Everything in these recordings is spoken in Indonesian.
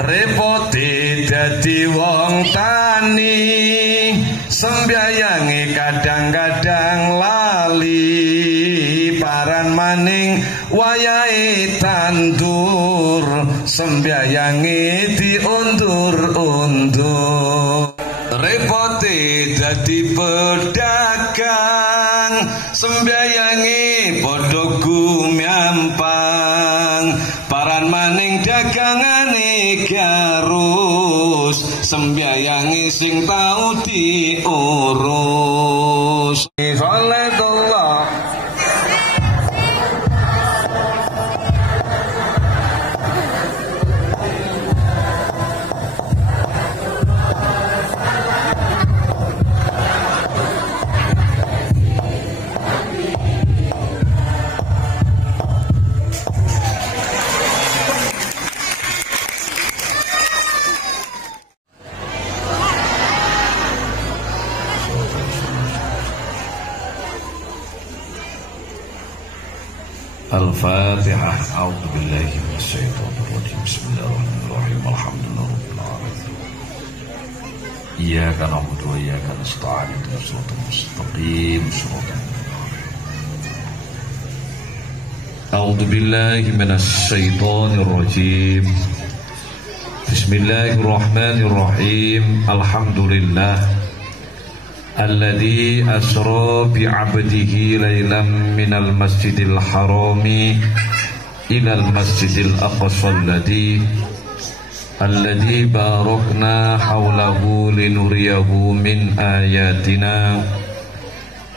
repote dadi wong tani, sembyayange kadang-kadang lali, paran maning wayahe tandur, sembyayange diundur-undur. Repote dadi pedagang, sembyayange padha gumyampang, paran maning dagangane garus, sembyayange sing tau diurus. Salatullah Al-Fatihah. A'udzu billahi minasyaitonir rajim. Bismillahirrahmanirrahim. Alhamdulillahirabbil alamin. Iyyaka na'budu wa iyyaka nasta'in. Ihdinas siratal mustaqim. A'udzu billahi minasyaitonir rajim. Bismillahirrahmanirrahim. Alhamdulillah alladzi asra bi 'abdihi lailan minal masjidil harami ilal masjidil aqsa alladzi barakna haulahu linuriyahu min ayatina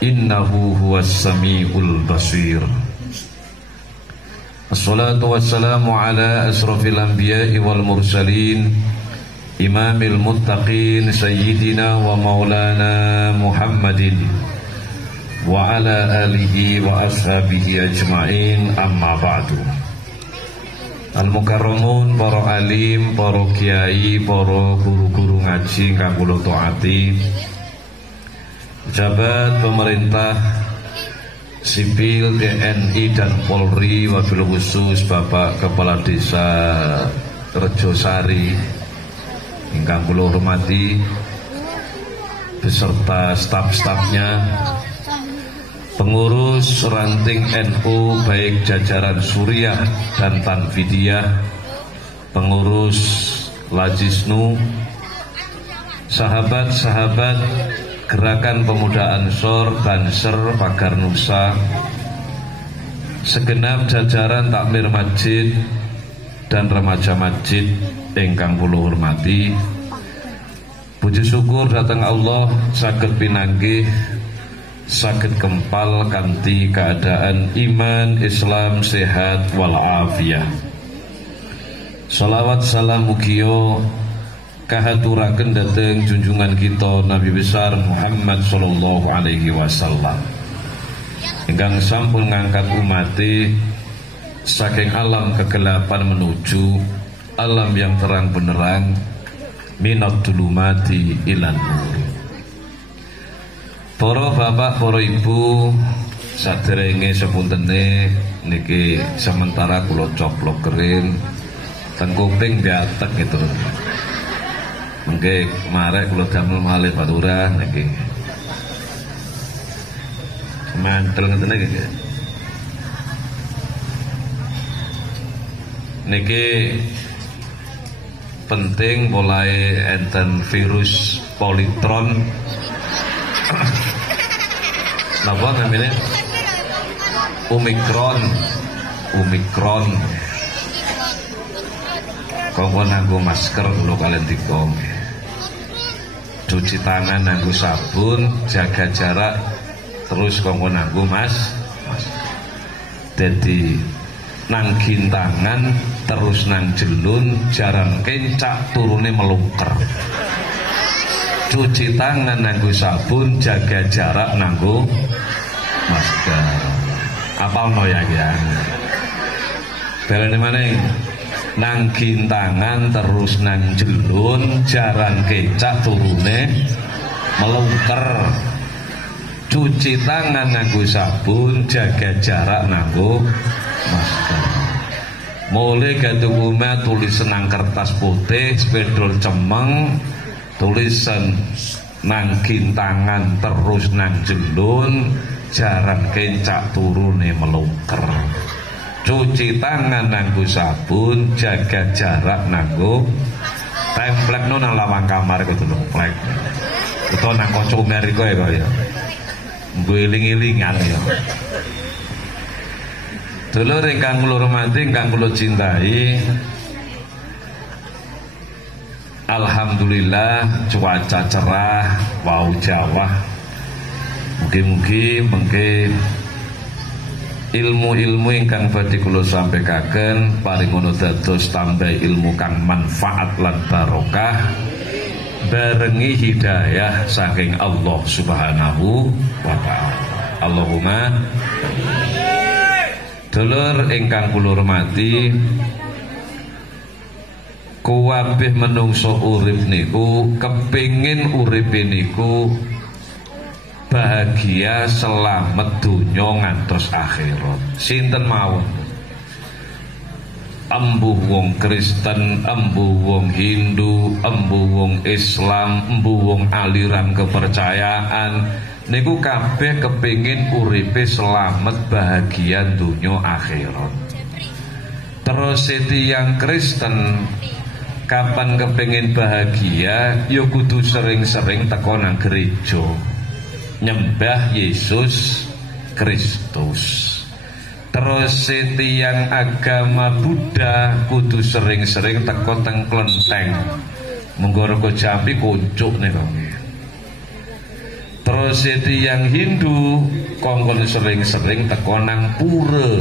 innahu huwas samiul basir. Assalatu wassalamu ala asrafil anbiya'i wal mursalin, imamil muttaqin, sayyidina wa maulana Muhammadin wa ala alihi wa ashabihi ajma'in, amma ba'du. Al-mukarramun, para alim, para kiai, para guru-guru ngaji kang kula taati, pejabat pemerintah sipil, TNI dan Polri, wabil khusus Bapak Kepala Desa Rejosari ingkang kula hormati, beserta staf-stafnya, pengurus ranting NU baik jajaran Suriah dan Tanfidiyah, pengurus Lajisnu, sahabat-sahabat Gerakan Pemuda Ansor Banser Pagar Nusa, segenap jajaran takmir masjid dan remaja masjid ingkang kula hormati. Puji syukur datang Allah saged pinanggih, saged kempal kanthi keadaan iman Islam sehat walafiyah. Salawat salam mugia kahaturaken dhateng junjungan kita Nabi besar Muhammad sallallahu alaihi wasallam ingkang sampun ngangkat umate saking alam kegelapan menuju alam yang terang benerang, minat dulumati ilan nur. Para bapak, para ibu, saderenge sepuntene niki sementara kula coplok kering teng kuping biatek gitu. Mengke marek kula damel malih baturah niki. Mantel ngeten iki. Niki penting mulai enten virus politron napa namanya Omikron kongkon nganggo masker dulu kalian tikong, cuci tangan nganggo sabun, jaga jarak, terus kongkon nganggo mas jadi nang gintangan terus nang jelun, jarang kencak turune melungker. Cuci tangan nganggo sabun, jaga jarak nganggo masker. Apa ono ya? Dalane maneh nang gintangan terus nang jelun, jarang kencak turune melungker. Cuci tangan nganggo sabun, jaga jarak nganggo masker. mulai gantung omah tulisan nang kertas putih spedol cemeng, tulisan nang gintangan terus nang jelun, jaran kencak turune meluker, cuci tangan nganggo sabun, jaga jarak nganggo templek no nang lawang kamar kudu templek. Utawa nang kaca Amerika ya kaya. Guling-ilingan ya. Dulur ingkang kula hormati, ingkang kula cintai, alhamdulillah cuaca cerah, wau Jawa. Mugi-mugi mengke ilmu-ilmu ingkang badhe kula sampaikan paringono dados tambah ilmu kang manfaat lan barokah, barengi hidayah saking Allah Subhanahu wa ta'ala. Allahumma. Dulur ingkang kula hormati, kuwabeh menungso urip niku kepingin uripe niku bahagia selamat dunya ngantos akhirat. Sinten mawon, embuh wong Kristen, embuh wong Hindu, embuh wong Islam, embuh wong aliran kepercayaan niku kabeh kepingin uripe selamat bahagia dunya akhirat. Terus tiyang Kristen kapan kepingin bahagia ya kudu sering-sering teko nang gereja nyembah Yesus Kristus. Terus tiyang agama Buddha kudu sering-sering teko teng klenteng Menggoroko Jambi kuncuk nih kok. Terus tiyang Hindu kongkon sering-sering teko nang pura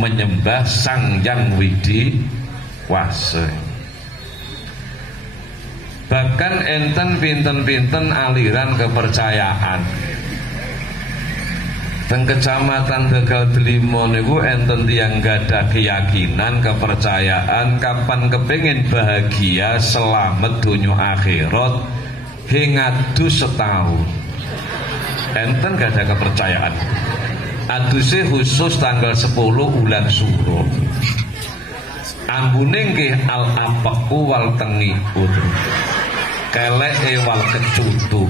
menyembah Sang Hyang Widi Wasa. Bahkan enten pinten-pinten aliran kepercayaan. Teng Kecamatan Tegal Delimo niku enten tiyang gadah keyakinan kepercayaan kapan kepengin bahagia selamat dunia akhirat hingadus setahun. Enten gadah kepercayaan. Aduse khusus tanggal 10 bulan Suro. Ambune nggih al-apeku wal tengipun. Keleke wal kecutu.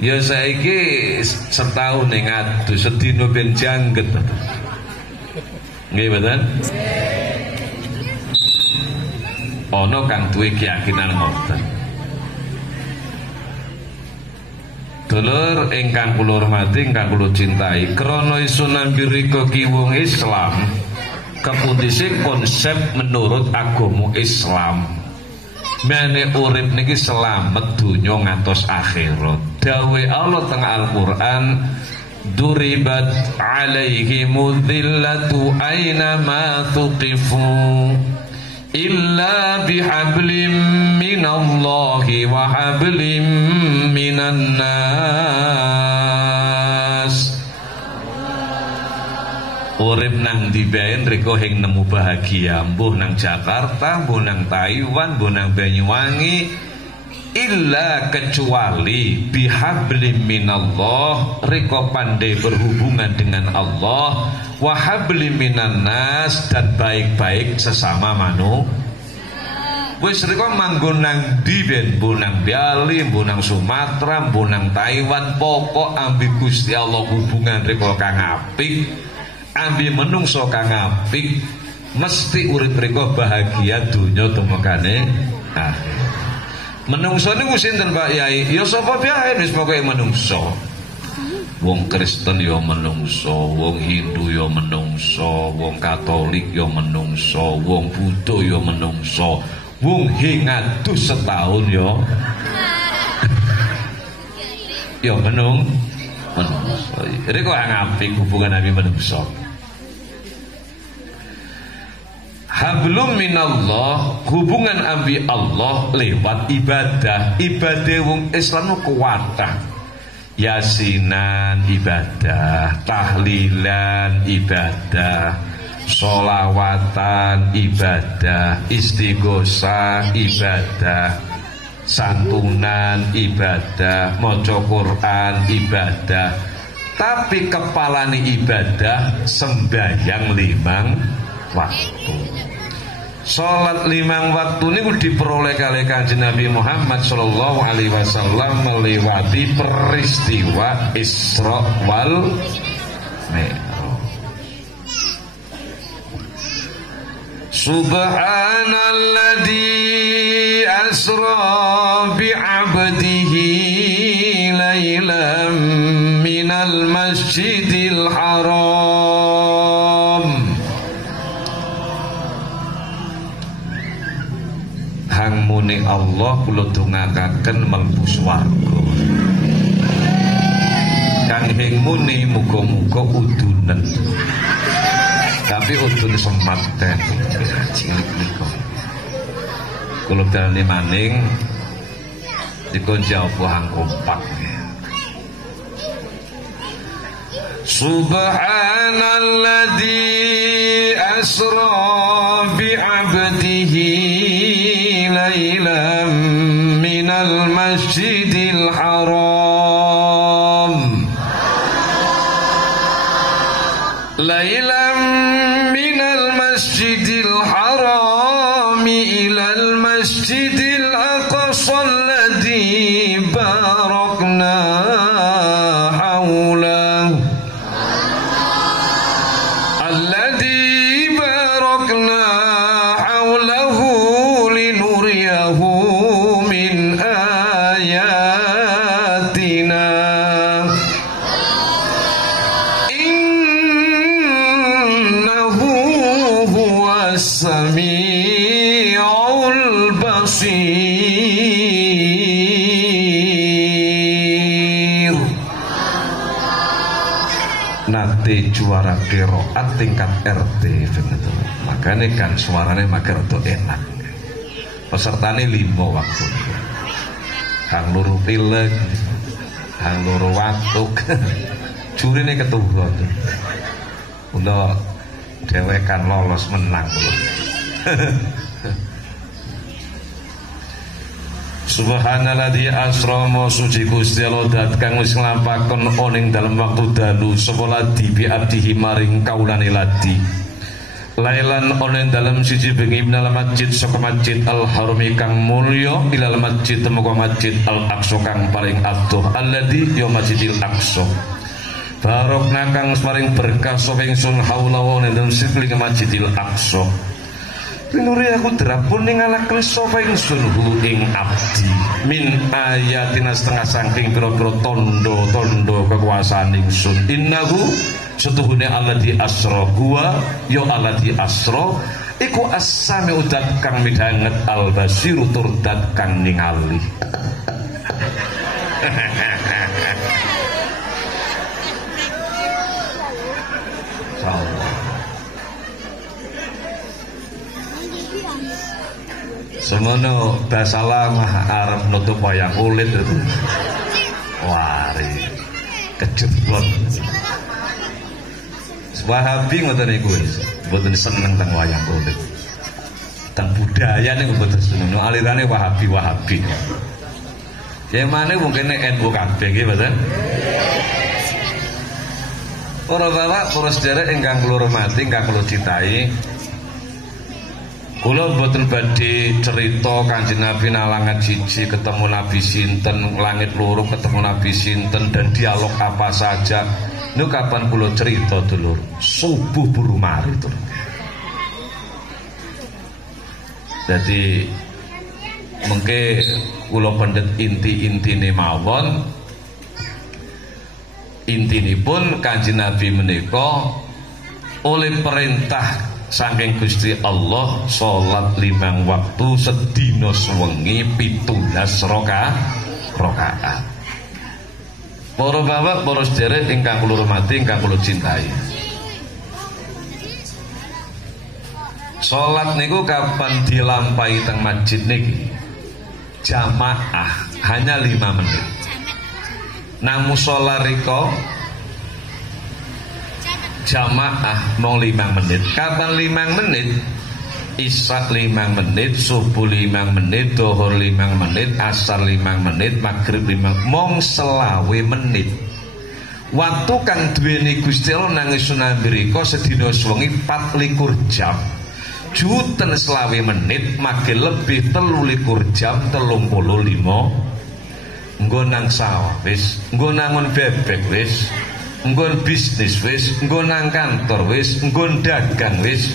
Ya saiki setahun ning adus sedina ben jangget. Nggih mboten? Ana kang duwe keyakinan ngoten. Dulur ingkang kula hormati, ingkang kula cintai, krana iso nambirika ki wong Islam, kepundisi konsep menurut agama Islam. Mene urip niki selamat dunya ngantos akhirat. Dawe Allah teng Al-Qur'an, duribat alaihimudz dzillatu aina ma tuqifu illa bihablim minallahi wa hablim minan nas. Urip nang dibaen riko hing nemu bahagia, mbuh nang Jakarta, mbuh nang Taiwan, mbuh nang Banyuwangi, illa kecuali bihablim minallah, riko pandai berhubungan dengan Allah, wa hablim minan nas, dan baik-baik sesama manusia. Wis riko manggon nang ndi ben, mbuh nang Bali, mbuh nang Sumatera, mbuh nang Taiwan, pokok ambi Gusti Allah hubungan riko kang apik. Ambil menungso kang apik, mesti urip riko bahagia dunya tumekane akhir. Menungso niku sinten Pak Yai? Ya sapa bae wis pokoke menungso. Wong Kristen ya menungso, wong Hindu ya menungso, wong Katolik ya menungso, wong Buddha ya menungso, wong hingadus setahun ya. Ya menungso. Riko kang apik hubungan Nabi menungso. Hablum minallah, hubungan ambi Allah lewat ibadah. Ibadah wong Islam kuwatah. Yasinan ibadah, tahlilan ibadah, sholawatan ibadah, istighosah ibadah, santunan ibadah, maca Quran ibadah. Tapi kepalane ibadah sembahyang 5 waktu. Salat 5 waktu niku diperoleh kalih Kanjeng Nabi Muhammad sallallahu alaihi wasallam melewati peristiwa Isra wal Mi'raj. Subhanalladzi asra bi'abdihi lailan minal masjidil haram. Hang muni Allah kula dongakaken mlebu swarga. Kang hing muni muga-muga udunen. Tapi udun semat ten cilik niku. Kula dalane maning dikonja apa hang kompak. Subhanalladzi asra bi'abdihi lailan minal masjidil haram lailan minal masjidil haram ilal masjidil aqsa alladzi barakna haulahu min ayatina innahu huwas samiul basir. Nate juara qiraat tingkat RT betul. Makanya kan suaranya mager tuh enak. Pesertane 5 waktu. Kang loro pilek, kang loro watuk. Jurine ketuwa. Untuk dewekan lolos menang. Subhanalladzi asra ma suci Gusti Allah dat kang wis nglampaken oning dalem waktu dalu sapa ladi bi abdihi maring kaulane ladi. Lailan onen dalam siji bengi minal masjid saka masjid al harami kang mulya ilal masjid temuka masjid al aqsa kang paling adoh alladzi ya masjidil aqsa barokna kang paling berkah sapa ingsun haula onen dalam sikling masjidil aqsa pinuri aku drapun ningalaken sapa ingsun hu ing abdi min ayatina setengah saking pira-pira tondo-tondo kekuasaan ingsun innahu setuhune alladzi asra gua ya alladzi asra iku as-sami udat kang midhanget al-basiru tur dat kang ningali. Semono basalah mah arep nutup wayang kulit itu. Wari kejeblok. Wahabi ngoten niku mboten seneng teng wayang kulit. Teng budaya niku mboten seneng. Alirane Wahabi. Ya mane mungkin NU kabeh nggih mboten. Para bapak, para sedherek ingkang kula hormati, ingkang kula cintai. Kula mboten badhe cerita Kanjeng Nabi nalangan siji ketemu Nabi sinten, langit loro ketemu Nabi sinten dan dialog apa saja. Niku kapan kula cerita dulur? Subuh buru mari to. Jadi mengke kula pendet inti-intine mawon. Intinipun Kanjeng Nabi menika oleh perintah saking Gusti Allah salat 5 waktu sedina sewengi 17 rakaat. Para bapak, para sedherek ingkang kula hormati, ingkang kula cintai. Salat niku kapan dilampahi teng masjid niki? Jamaah hanya 5 menit. Nang musala rika jamaah mau 5 menit. Kapan 5 menit? Isya 5 menit, subuh 5 menit, dhuhur 5 menit, asar 5 menit, maghrib 5 mong selawe menit. Waktu kang duweni Gusti Allah nang Sunan mriko sedina sewengi 24 jam. Juten selawe menit mage lebih 23 jam 35. Nggo nang sawah wis, nggo nangon bebek wis, nggo bisnis wis, nggo nang kantor wis, nggo dagang wis,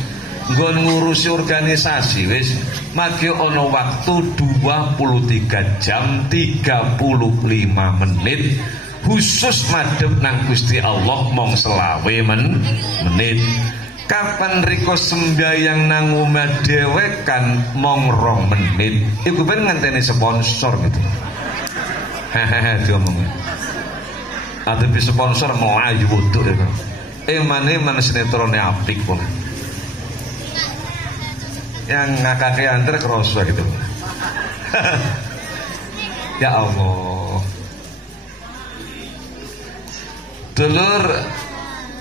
nggo ngurusi organisasi wis. Mage ana waktu 23 jam 35 menit khusus madhep nang Gusti Allah mong selawe menit. Kapan riko sembayang nang omah dhewe kan mong 2 menit. Iku ben ngenteni sponsor gitu. Hehehe diomong. Adepi sponsor mau ayu wutuk itu. Mane sinetrone apik kok. Yang ngakake antar kroso gitu. Ya Allah. Dulur,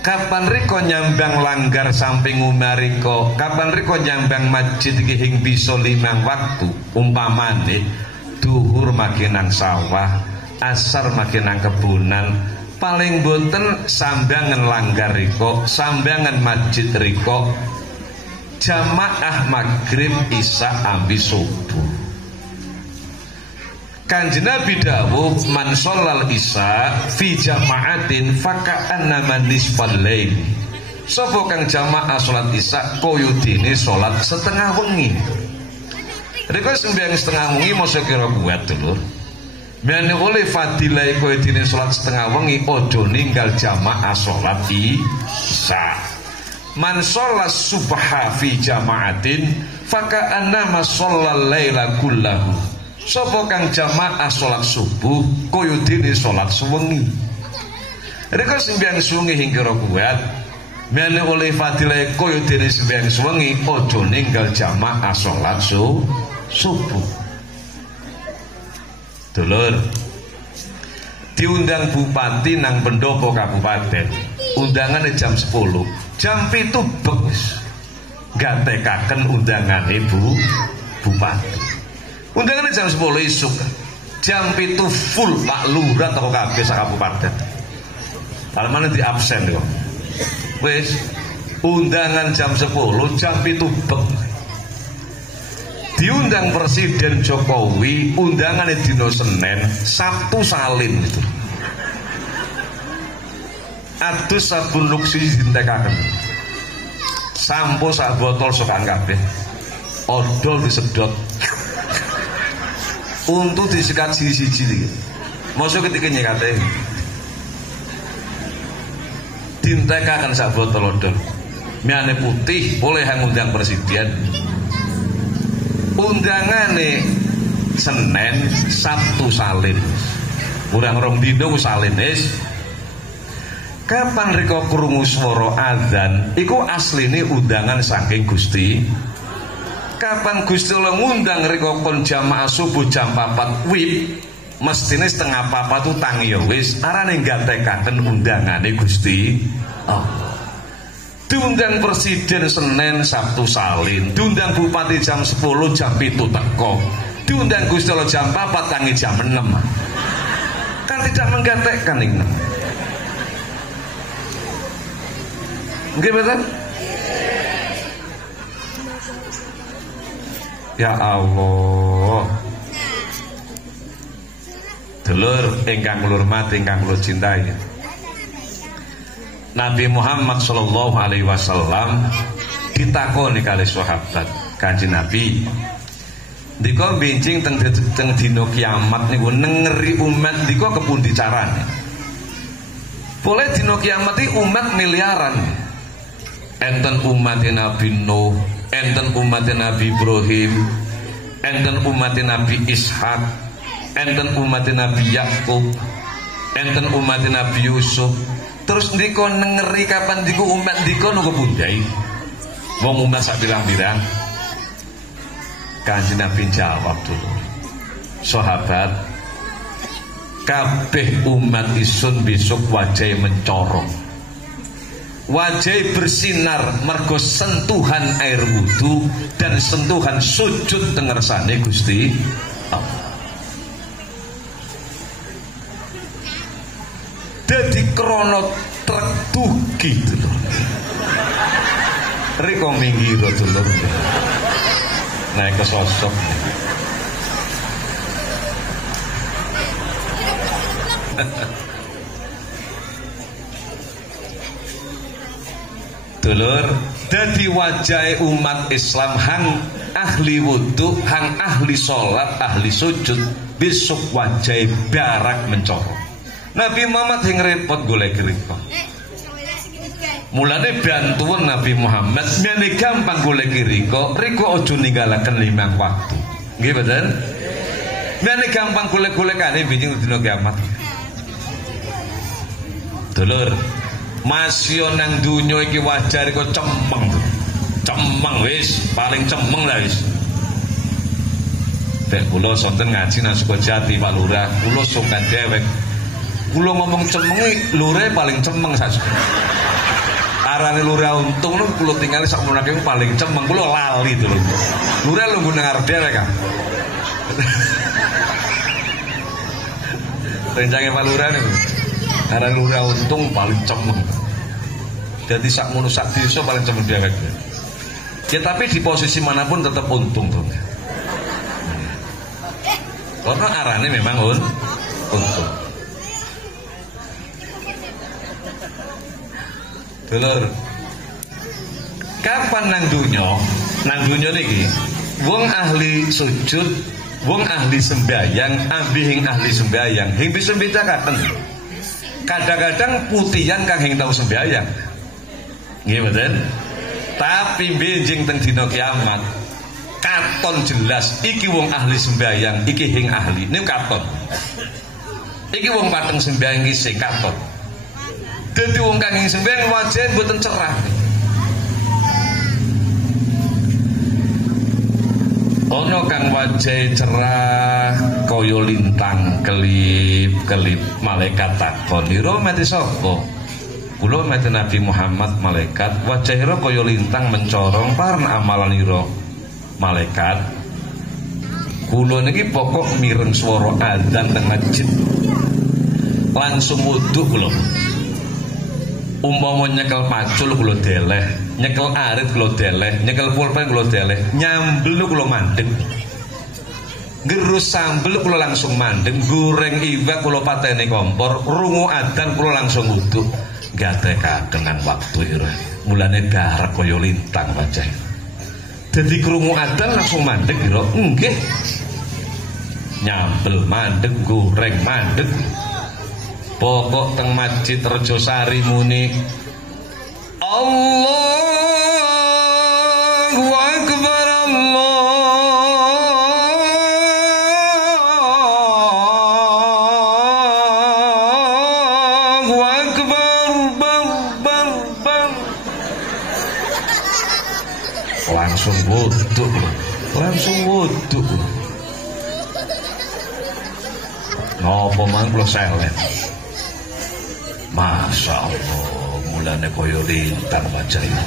kapan riko nyambang langgar samping umariko, kapan riko nyambang masjid iki hing bisa 5 waktu. Umpamane duhur makin nang sawah, asar makin nang kebunan, paling boten sambangan langgar riko, sambangan masjid riko, jamaah maghrib isya ambi subuh. Kanjeng Nabi dawuh man sholal isya fi jama'atin faka'anna man nisfal lail. Sapa kang jamaah salat isya kaya dene salat setengah wengi. Rika sembayang setengah wengi mosok kira kuat dulur. Mene oleh fadilah kaya dene salat setengah wengi aja ninggal jamaah salat isya. Man sholat subha fi jama'atin faka'anna ma sholal laila kullahu. Sapa kang jamaah salat subuh kaya dene salat suwengi. Rika sembayang suwengi hing kira kuat. Mene oleh fadilah kaya dene sembayang suwengi aja ninggal jamaah salat subuh. Dulur, diundang bupati nang pendopo kabupaten. Undangane jam 10. Jam 7 bagus. Gatekaken undangane bupati. Undangannya jam 10 isuk. Jam 7 full Pak Lurah atau kabeh sak kabupaten. Kalau mana di absen kok. Wis undangan jam 10, jam 7 bek. Diundang Presiden Jokowi, undangannya dino Senin, Sabtu salin itu. Adus sabun luksi dintekaken. Sampo sak botol sokan kabeh. Odol disedot. Untuk disikat siji-siji iki. Mosok ketika nyekate. Dintekaken sak botol odol. Miane putih boleh ngundang presiden. Undangane Senin, Sabtu salin. Kurang 2 dina ku salin wis. Kapan rika krungu swara azan, iku asline undangan saking Gusti. Kapan Gusti Allah ngundang rika kon jamaah subuh jam 4 wib, mestine setengah 4 tu tangi ya wis, arane gatekaken undangane Gusti Allah. Diundang presiden Senin Sabtu salin, diundang bupati jam 10 jam 7 teko, diundang Gusti Allah jam 4 tangi jam 6. Kan tidak menggatekkan ini. Nggih betul? Ya Allah. Dulur ingkang kula hormati, ingkang kula cintai. Nabi Muhammad sallallahu alaihi wasallam ditakoni kali sahabat, Kanjeng Nabi, ndika bincing teng dina kiamat niku nengeri umat ndika kepundi carane? Boleh dina kiamat iki umat miliaran. Enten umat Nabi Nuh, enten umat Nabi Ibrahim, enten umat Nabi Ishak, enten umat Nabi Yakub, enten umat Nabi Yusuf. Terus ndika nengeri kapan diku umat ndika niku pundai. Wong umat sak pirang-pirang. Kanjeng Nabi jawab dulu. Sahabat, kabeh umat isun besok wajah mencorong. Wajah bersinar mergo sentuhan air wudu dan sentuhan sujud tengersane Gusti Allah. Dadi rono truk dugi dulur. Riko minggir dulur. Naik ke sosok. Dulur, dadi wajah umat Islam hang ahli wudhu, hang ahli sholat, ahli sujud, besok wajah barak mencorong. Nabi Muhammad yang repot golek riko. Mulane bantuan Nabi Muhammad ngene gampang golek riko, riko ojo ninggalaken 5 waktu. Nggih mboten? Ngene gampang golek-golekane bijing dina kiamat. Dulur, masih nang dunya iki wajar kok cemeng wis paling cemeng lah wis. Dek kula sonten ngaji nang Sukajati Pak Lurah, kula sungkan dewek. Kula ngomong cemengi lure paling cemeng sak. Arane Lurah untung lho kula tinggal sak menake paling cemeng, kula lali to lho. Lurah lungguh nang arep dewek kan. Rencange Pak Lurah niku. Arane Lurah untung paling cemeng. Jadi sak ngono sak desa paling cemeng dewek. Ya tapi di posisi manapun tetap untung tuh. Karena arane memang untung. Dulur, kapan nang dunya niki wong ahli sujud, wong ahli sembahyang, ambihing ahli sembahyang, hing bisa bedakan. Kadang-kadang putihan kang hing tau sembahyang. Nggih mboten? Tapi benjing teng dina kiamat katon jelas iki wong ahli sembahyang, iki hing ahli. Niku katon. Iki wong pateng sembahyang iki sing katon. Dadi wong kang hing sembahyang wajah mboten cerah. Ono kang wajah cerah kaya lintang kelip-kelip, malaikat takon, "Ira mati sapa?" Kula mati Nabi Muhammad, malaikat wajah ira kaya lintang mencorong parn amalan ira. Malaikat kula niki pokok mireng swara adzan teng masjid. Langsung wudu kula. Umpama nyekel pacul kula deleh, nyekel arit kula deleh, nyekel pulpen kula deleh, nyambel kula mandeg. Gerus sambel kula langsung mandeg, goreng iwak kula pateni kompor, rungu adzan kula langsung wudu. Gatekaken nang waktu ira. Mulane darah kaya lintang wajah. Dadi krungu adzan langsung mandeg ira. Nggih. Nyambel mandeg, goreng mandeg. Pokok teng Masjid Rejosari muni Allahu Akbar, Allahu Akbar, bar. Langsung wudu. Napa man kula selet. Masya Allah, mulane koyo lintang wajah ini.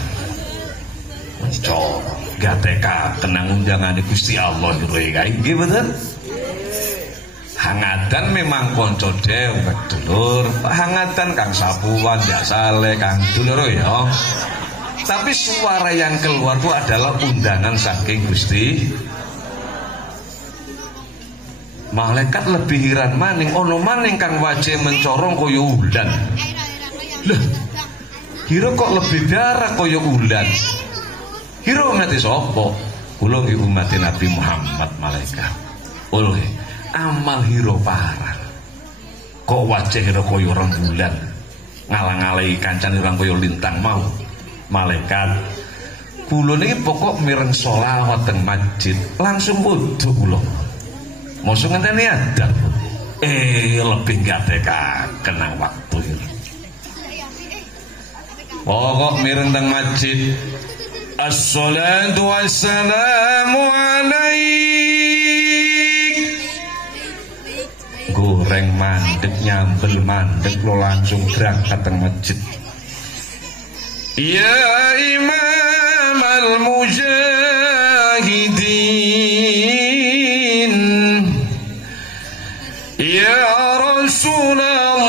Mencor, gateka kenang undangane Gusti Allah kae nggih bener. Hangatan memang konco dewek dulur, hangatan Kang Sapuan, Mbak Saleh, Kang Dulur ya. Tapi suara yang keluar itu adalah undangan saking Gusti. Malaikat lebih heran maning ono maning kang wajah mencorong kaya ulan. Lah, kira kok lebih darah kaya ulan. Kira umat sapa? Kula nggih umat Nabi Muhammad malaikat. Oleh amal hiro parah. Kok wajah hiro kaya rembulan. Ngalang-alai kancane orang kaya lintang mau. Malaikat kula niki pokok mireng selawat teng masjid, langsung wudu kula. Mosok ngenteni adab. Lebih gateka kenang waktu ini. Pokok mireng teng masjid. Assalatu wassalamu alaik. Goreng mandek, nyambel mandek, lo langsung berangkat teng masjid. Ya Imam al-Mujahidin, ya Rasulullah,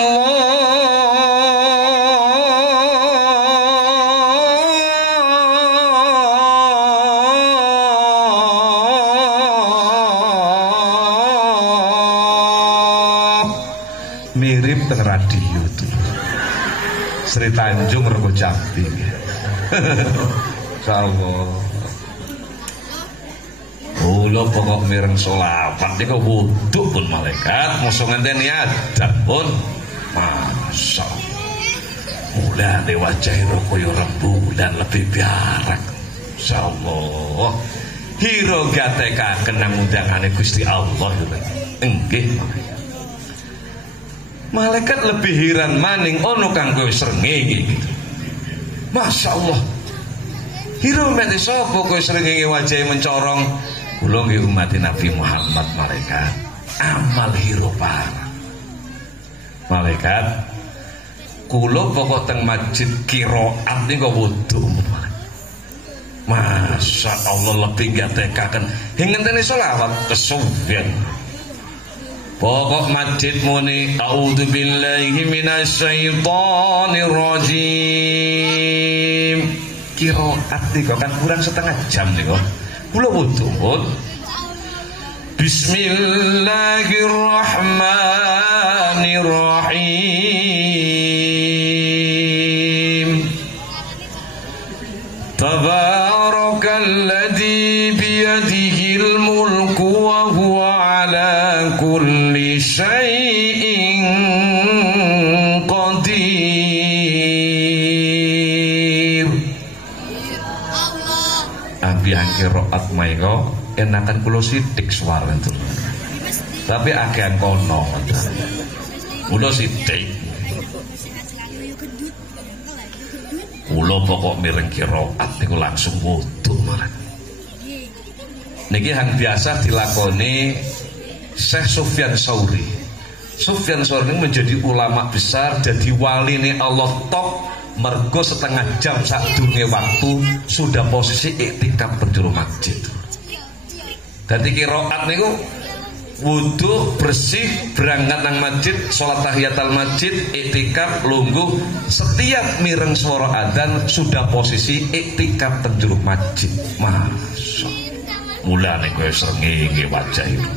syuting teng radio tuh. Sri Tanjung Rego Jambi. Insyaallah. Kula pokok mireng sholawat niku wudu pun malaikat, musuh ngenteni adab pun. Masya Allah. Mulane wajahira kaya rembulan lebih biarak. Insyaallah. Hiro gatekaken nang undangane Gusti Allah. Enggih malaikat. Malaikat lebih heran maning ono kang kowe srengenge gitu. Masya Allah. Hiro mete sapa kowe srengenge wajahe mencorong. Kula nggih umat Nabi Muhammad malaikat. Amal hiro parah. Malaikat kula pokok teng masjid qiraat niku wudu. Masya Allah lebih gatekaken. Ngenteni selawat kesuwen. Pokok masjid muni a'udzubillahi minasyaitonir rajim. Qiraat niku kan kurang setengah jam niku. Kula wudu pun. Bismillahirrahmanirrahim. Tabarakalladzi biyadihil mulku wa huwa ala kulli syai'in qadir. Ambiang qiraat maiko enakan kula sithik suara itu. Tapi akehan kono. Kula sithik. Kula pokok mireng qiraat niku langsung wudu marang. Niki hang biasa dilakoni Syekh Sufyan Tsauri. Sufyan Tsauri menjadi ulama besar, jadi wali ini Allah top. Mergo setengah jam sadurunge waktu sudah posisi iktikaf penjuru masjid. Dadi qiraat niku wudu bersih berangkat nang masjid salat tahiyatul masjid iktikaf lungguh setiap mireng suara adzan sudah posisi iktikaf penjuru masjid. Masya mulane kowe srengenge wajah itu.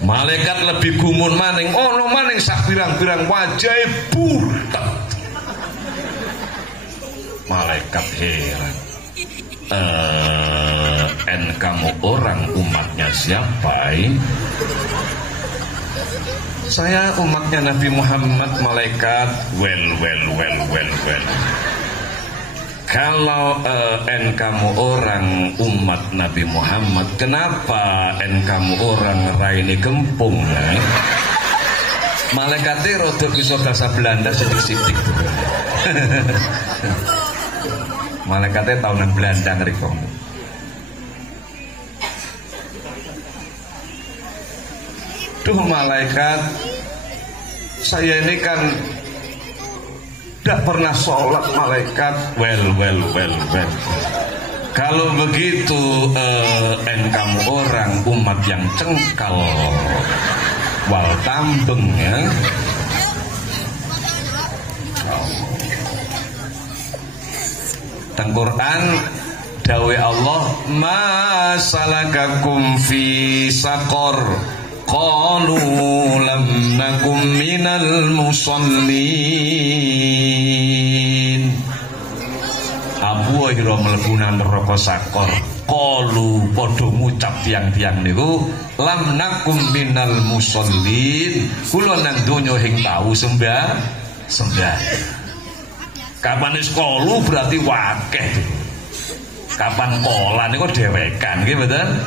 Malaikat lebih gumun maning ono maning sak pirang-pirang wajahe butek. Malaikat heran. Kamu orang umatnya siapa? Saya umatnya Nabi Muhammad. Malaikat. Well. Kalau kamu orang umat Nabi Muhammad, kenapa kamu orang raini gempung? Malaikatnya rodo bisa bahasa Belanda sidik-sidik. Malaikatnya tahunan Belanda ngerikong. Duh malaikat, saya ini kan tidak pernah sholat malaikat. Well. Kalau begitu kamu orang umat yang cengkal wal tambeng ya. Teng Quran dawe Allah ma salakakum fi saqar qalu lam nakum minal musallin. Abu hira mlebu nang neraka sakor. Qalu padha ngucap tiang-tiang niku lam nakum minal musallin. Kula nang donya hing tau sembah. Kapan iskolu berarti wakeh. Kapan kola niku dhewekan nggih mboten?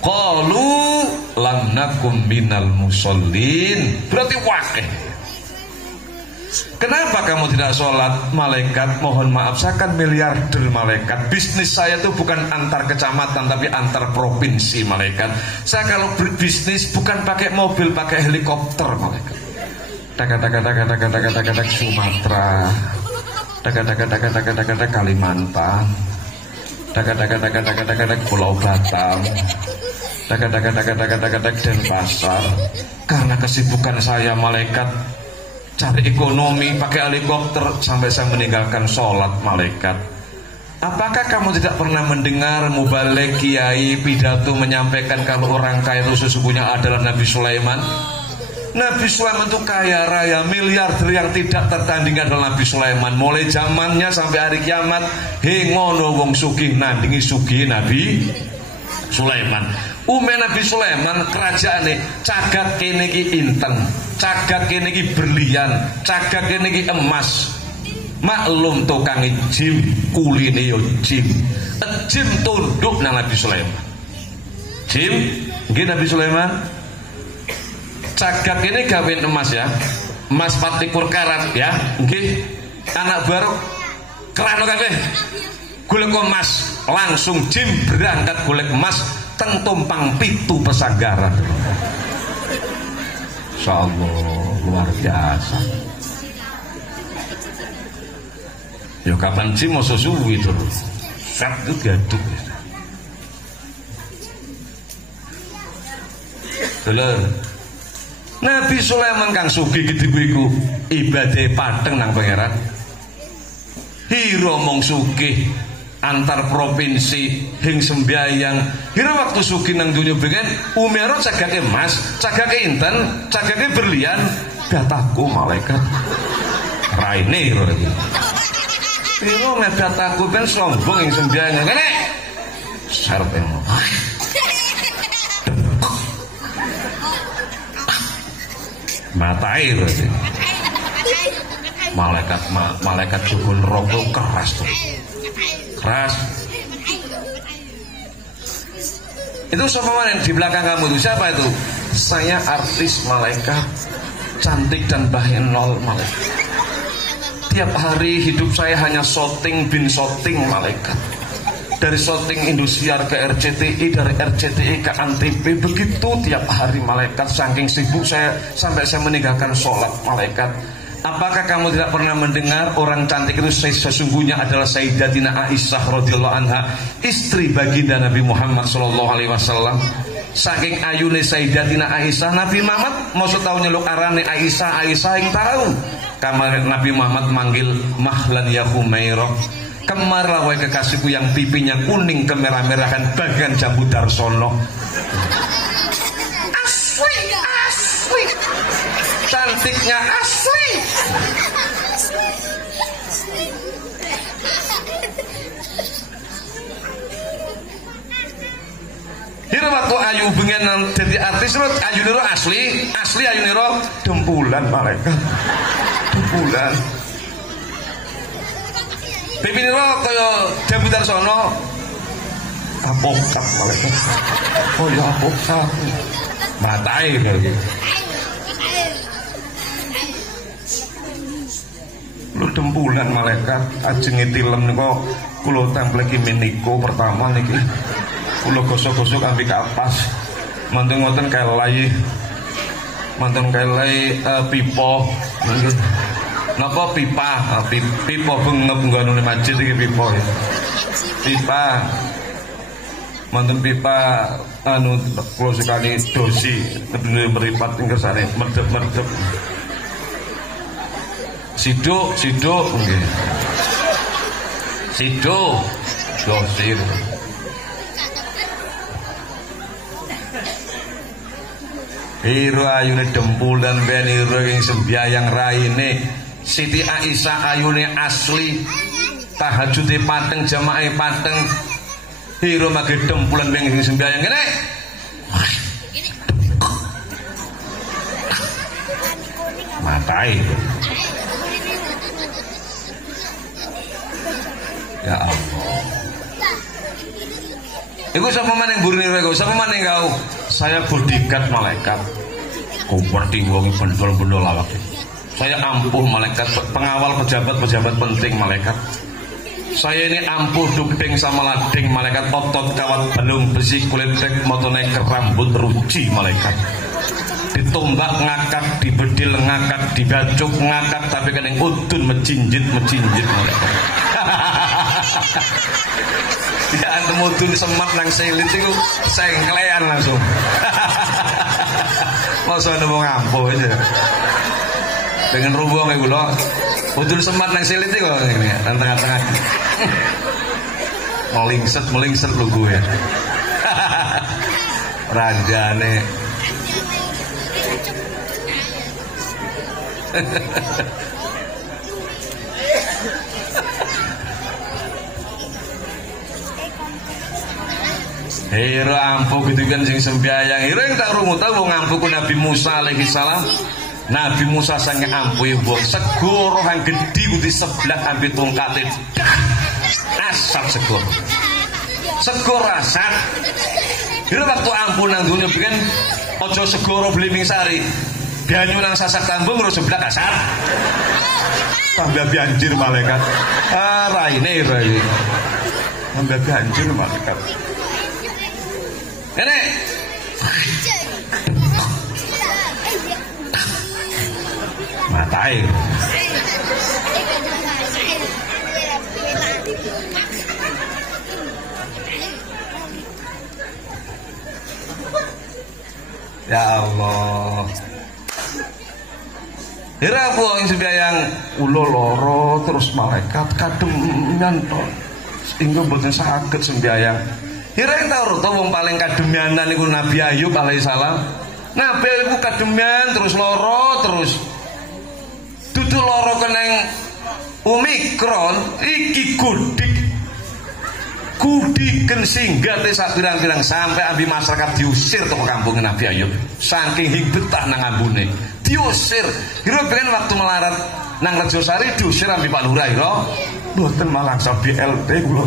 Qalu lam nakum minal musallin berarti wakeh. Kenapa kamu tidak sholat? Malaikat mohon maaf, saya kan miliarder malaikat. Bisnis saya itu bukan antar kecamatan tapi antar provinsi malaikat. Saya kalau berbisnis bukan pakai mobil, pakai helikopter malaikat. Tak Sumatera, tak Kalimantan, tak Pulau Batam, tak Denpasar. Karena kesibukan saya malaikat cari ekonomi pakai helikopter sampai saya meninggalkan sholat malaikat. Apakah kamu tidak pernah mendengar mubaligh kiai pidato menyampaikan kalau orang kaya itu sesungguhnya adalah Nabi Sulaiman? Nabi Sulaiman itu kaya raya, miliarder yang tidak tertandingkan adalah Nabi Sulaiman. Mulai zamannya sampai hari kiamat, ngono wong sugih nandingi sugih Nabi Sulaiman. Nabi Sulaiman kerajaane cagak kene iki inten, cagak kene iki berlian, cagak kene iki emas. Maklum tukang jim kuline yo jim. Jim tunduk nang Nabi Sulaiman. Jim, nggih Nabi Sulaiman. Cagak ini gawean emas ya, emas 24 karat ya, nggih. Anak baru kerano kabeh. Golek emas, langsung jim berangkat golek emas teng tumpang pitu pesanggaran. Insyaallah luar biasa. Yo kapan jim mau suwi terus. Set itu gaduk. Dulur. Nabi Sulaiman kang sugih gitu iku ibadah pateng nang pangeran. Hiro mong sugih antar provinsi hing sembayang. Hiro waktu sugih nang dunia bengen umero cagake emas, cagake inten, cagake berlian, dataku malaikat. Raine hiro iki. Hiro nek dataku ben sombong hing sembayang. Kene. Sarpen. Mata air malaikat jubun rokok keras tuh, keras. Itu semua yang di belakang kamu itu siapa itu? Saya artis malaikat, cantik dan bahen nol malaikat. Tiap hari hidup saya hanya syuting bin syuting malaikat. Dari syuting Indosiar ke RCTI, dari RCTI ke Antv, begitu tiap hari malaikat. Saking sibuk saya sampai saya meninggalkan sholat malaikat. Apakah kamu tidak pernah mendengar orang cantik itu sesungguhnya adalah Sayyidatina Aisyah radhiyallahu anha, istri baginda Nabi Muhammad sallallahu alaihi wasallam. Saking ayune Sayyidatina Aisyah, Nabi Muhammad mau tahu nyeluk arane Aisyah yang tahu. Kamar Nabi Muhammad manggil mahlan ya Humairah. Kemarlah wahai kekasihku yang pipinya kuning kemerah-merahan bagian jambu Darsono. Asli, asli. Cantiknya asli. Hira waktu ayu bengen jadi artis ayu niro asli ayu niro dempulan malaikat. Dempulan. Pipi niro kaya jambu Darsono. Apokat malaikat. Oh ya apokat. Matai lagi. Lu dempulan malaikat ajeng tilem niku kula templeki meniko pertama niki. Kula gosok-gosok ambi kapas. Mantun ngoten kelai. Mantun kelai pipa. Napa pipa? Pipa bengep nggonone masjid iki pipa ya. Pipa. Mantun pipa anu kula sekali dosi kedune meripat ing kersane medhep-medhep. Siduk nggih. Siduk dosi. Hiro ayune dempul dan beniro ing sembyayang raine. Siti Aisyah ayune asli, tahajude pateng, jamaah pateng. Hiro mage dempulan ing sembyayang kene. Matai. Ya Allah. Iku sapa maning burine kowe? Sapa maning kau? Saya bodyguard malaikat. Kuperti wong bendol-bendol lawak. Saya ampuh malaikat, pengawal pejabat-pejabat penting malaikat. Saya ini ampuh duping sama lading malaikat, otot kawat balung besi kulit bek motone kerambut ruci malaikat. Ditumbak ngakak, dibedil ngakak, dibacuk ngakak, tapi kan yang udun mecinjit malaikat. Tidak antum udun semat nang selit itu sengklean langsung. Masa ada mau ngampuh aja. Dengan rubuh kayak gue udun semat nang selit itu kok ini ya, tengah-tengah. Melingset lu gue. Hira ampuh gitu kan sing sembayang. Hira yang tak rungu tahu wong ampuh ku Nabi Musa alaihi salam. Nabi Musa sange ampuh mbok segoro hang gedhi ku di sebelah ambil tongkate. Asap segoro. Segoro asap. Hira waktu ampuh nang dunya bikin ojo segoro Blimbing Sari. Banyu nang Sasak Tambung terus sebelah asap. Tambah banjir malaikat. Raine. Tambah banjir malaikat. Nenek. Mata air. Ya Allah. Hira wong sembayang ulo loro terus malaikat kadung nyanton. Sehingga mboten saged sembayang. Hira yang tahu tuh wong paling kademianan iku Nabi Ayub alaihissalam. Nabi Ayub kademian terus loro terus. Dudu loro keneng Omikron iki kudiken singgate sak pirang-pirang sampai ambi masyarakat diusir toko kampung Nabi Ayub. Saking betah nang ambune. Diusir. Hira pengen waktu melarat nang Rejosari diusir ambi Pak Lurah hira. Mboten malang sabi LT kula.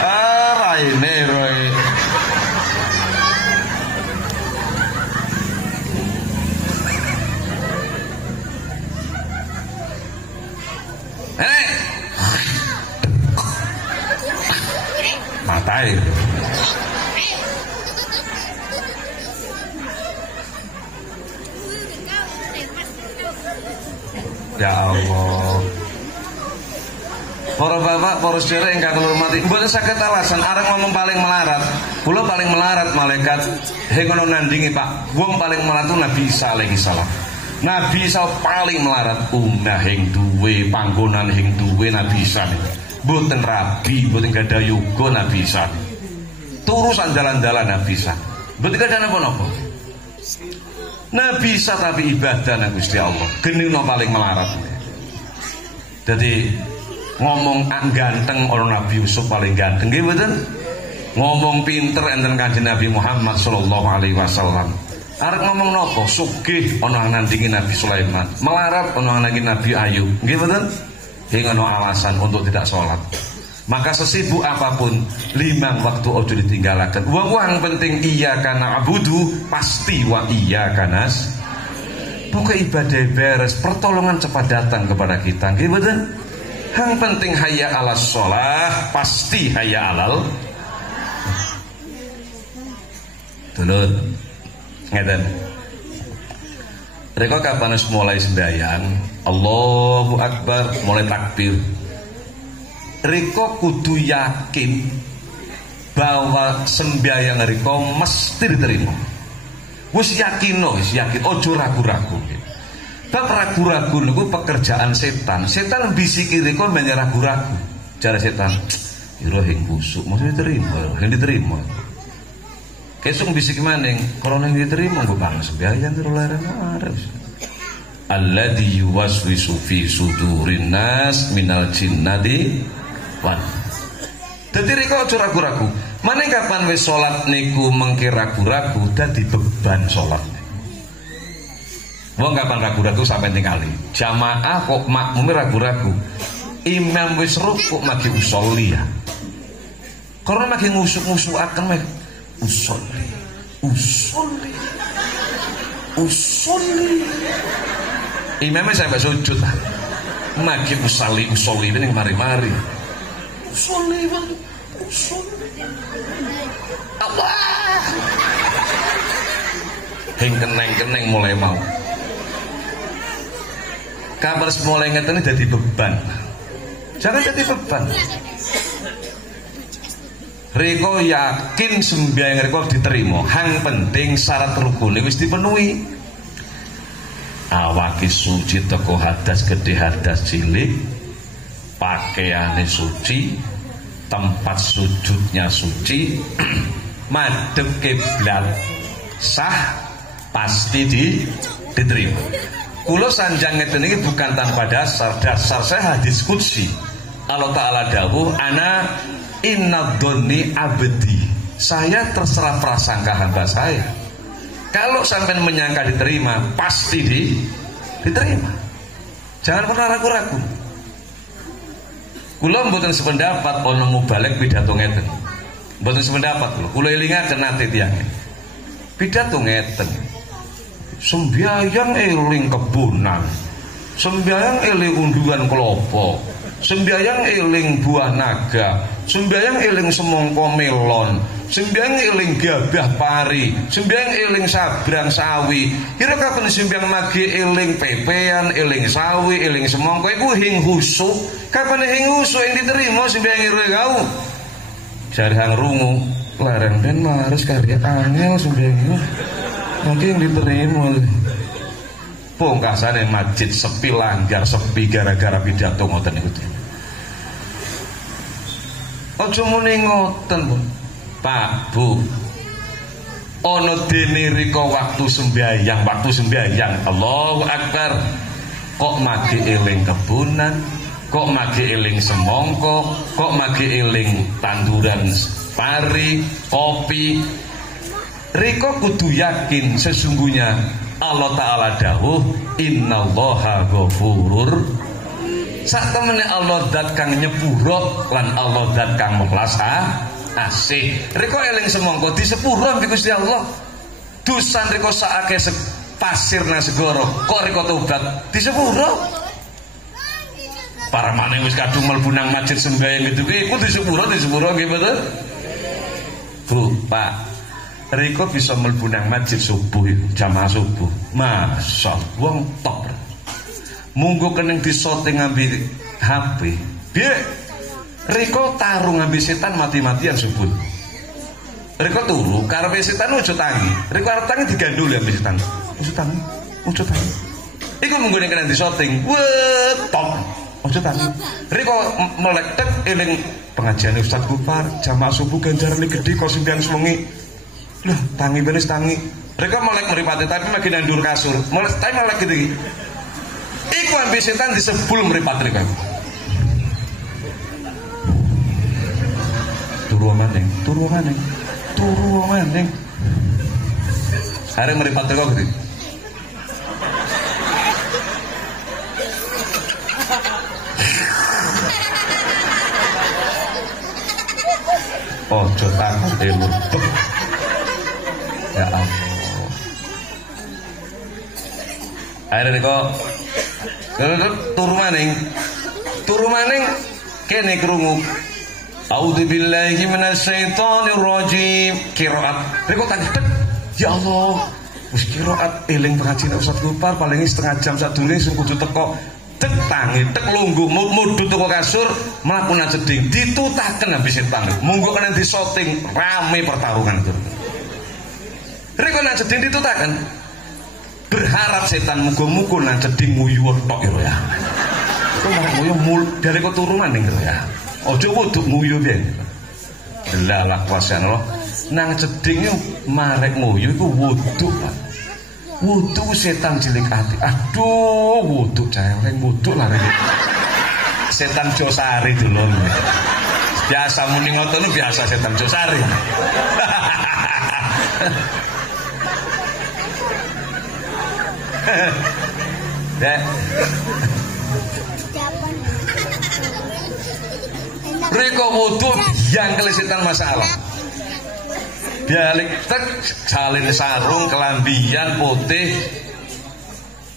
Raine roe. Mata air. Ya Allah. Para bapak, para sedherek ingkang kula hormati, mboten saged alasan arep ngomong paling melarat. Kula paling melarat malaikat. He ngono nandingi Pak. Wong paling melarat itu Nabi Isa alaihi salam. Nabi Isa paling melarat umah hing duwe panggonan hing duwe Nabi Isa. Mboten rabi, mboten gadah yoga Nabi Isa. Turu sandalan-dalan Nabi Isa. Mboten gadah napa-napa. Nabi Isa tapi ibadah nang Gusti Allah. Genino paling melarat. Jadi ngomong ganteng orang Nabi Yusuf paling ganteng nggih mboten? Ngomong pinter enten Kanjeng Nabi Muhammad sallallahu alaihi wasallam. Arep ngomong napa? Sugih ana nandingi Nabi Sulaiman. Melarat ana nandingi Nabi Ayub. Nggih mboten? Hing ana alasan untuk tidak sholat. Maka sesibuk apapun 5 waktu ojo ditinggalaken. Wong penting iya kana abudu pasti wa iya kanas. Pokok ibadah beres, pertolongan cepat datang kepada kita. Nggih mboten? Yang penting hayya ala sholah pasti hayya alal. Dulur ngeten. Reka kapan mulai sembahyang Allahu Akbar mulai takbir. Reka kudu yakin bahwa sembahyang reka mesti diterima. Wis yakin ojo ragu-ragu. Bab ragu-ragu niku pekerjaan setan. Setan bisiki reka men ragu-ragu. Cara setan, ira hing busuk mesti diterima, hing diterima. Kesung bisik maning, kalau nang diterima nggo bang sembahyang terus larang arep. Alladzi yuwaswisu fi sudurin nas minal jinnati wan. Dadi reka aja ragu-ragu. Maning kapan wis salat niku mengke ragu-ragu dadi beban salat. Wong kapan ragu-ragu sampai tinggali. Jamaah kok makmume ragu-ragu. Imam wis rukuk magi usolli ya. Karena magi ngusuk-ngusukaken meh usolli. Imamnya sampai sujud lah. Magi usolli ini mari-mari. Usolli. Allah. Hing keneng-keneng mulai mau. Kabar mulai ngeten jadi beban. Jangan jadi beban. Reko yakin sembahyang reko diterima. Hang penting syarat rukune wis dipenuhi. Awake suci teko hadas gede hadas cilik, pakaiane suci, tempat sujudnya suci, madhep kiblat sah pasti diterima. Kula sanjang ngeten iki bukan tanpa dasar. Dasar saya hadis qudsi. Allah Ta'ala dawuh, ana inna dhonni abdi. Saya terserah prasangka hamba saya. Kalau sampai menyangka diterima, pasti diterima. Jangan pernah ragu-ragu. Kula mboten sependapat ana mubalek pidato ngeten. Mboten sependapat kula. Kula elingaken nate tiyang. Pidato ngeten. Sembayang eling kebunan. Sembayang eling unduan kelapa. Sembayang eling buah naga. Sembayang eling semongko melon. Sembayang eling gabah pari. Sembayang eling sabrang sawi. Kira kapan sembayang magi eling pepean, eling sawi, eling semongko iku hing husuk. Kapan hing husuk yang diterima sembayang ira kau. Jare hang rungu, laren ben maris karya angel sembayang. Mungkin yang diterima. Pungkasane masjid sepi, langgar sepi gara-gara pidato ngoten niku. Aja muni ngoten, Bu. Pak, Bu. Ana dene rika waktu sembayang, Allahu Akbar. Kok magi eling kebunan, kok magi eling semongko, kok magi eling tanduran pari, kopi. Rika kudu yakin sesungguhnya Allah Ta'ala dawuh innallaha ghafurur. Sak temene Allah zat kang nyepuro lan Allah zat kang melas asih. Rika eling semongko disepuro di Gusti Allah. Dusan rika sakake pasir nang segara, kok rika tobat disepuro. Para maneh wis kadung mlebu nang masjid sembahyang gitu iku disepuro nggih betul? Bu, Pak. Riko bisa mlebu nang masjid subuh, jamaah subuh. Masya wong top. Munggo keneng disoting ngambil HP. Piye? Riko tarung ngambil setan mati-matian subuh. Riko turu karepe setan ojo tangi. Riko arep tangi digandul ya setan. Ojo tangi. Iku munggo nek keneng disoting. Wah, top. Ojo tangi. Riko melek tek eling pengajian Ustaz Gufar, jamaah subuh ganjarane gede kok sembilan sewengi. Lah, tangi benes tangi. Mereka melek meripati tapi lagi nandur kasur. Melek gitu. Iku ambil setan disebul meripat mereka. Turu maning. Hari meripat mereka gitu. Oh, jotan ilmu. Ya Allah. Akhirnya kok turu maning kene krungu. A'udzubillahi minasyaitonir rajim. Qiraat. Reko tak tek. Ya Allah. Wis qiraat eling pengajian Ustaz Gufar paling setengah jam sadurunge sing kudu teko. Tek tangi, tek lungguh, mudhut teko kasur, mlaku nang jeding, ditutaken habis setan. Monggo kena disoting rame pertarungan itu. Riko nang jeding ditutaken. Berharap setan muga-muga nang jeding nguyuh tok ya. Kok marang nguyuh dari kok turu maning ya. Aja wuduk nguyuh piye. Delalah kuasane Allah. Nang jeding marek nguyuh iku wuduk. Wuduk setan cilik ati. Aduh, wuduk celeng, wuduk lari. Setan Josari dulu. Biasa muni ngoten biasa setan Josari. Riko wudhu yang kelesitan masalah. Balik tek salin sarung kelambian putih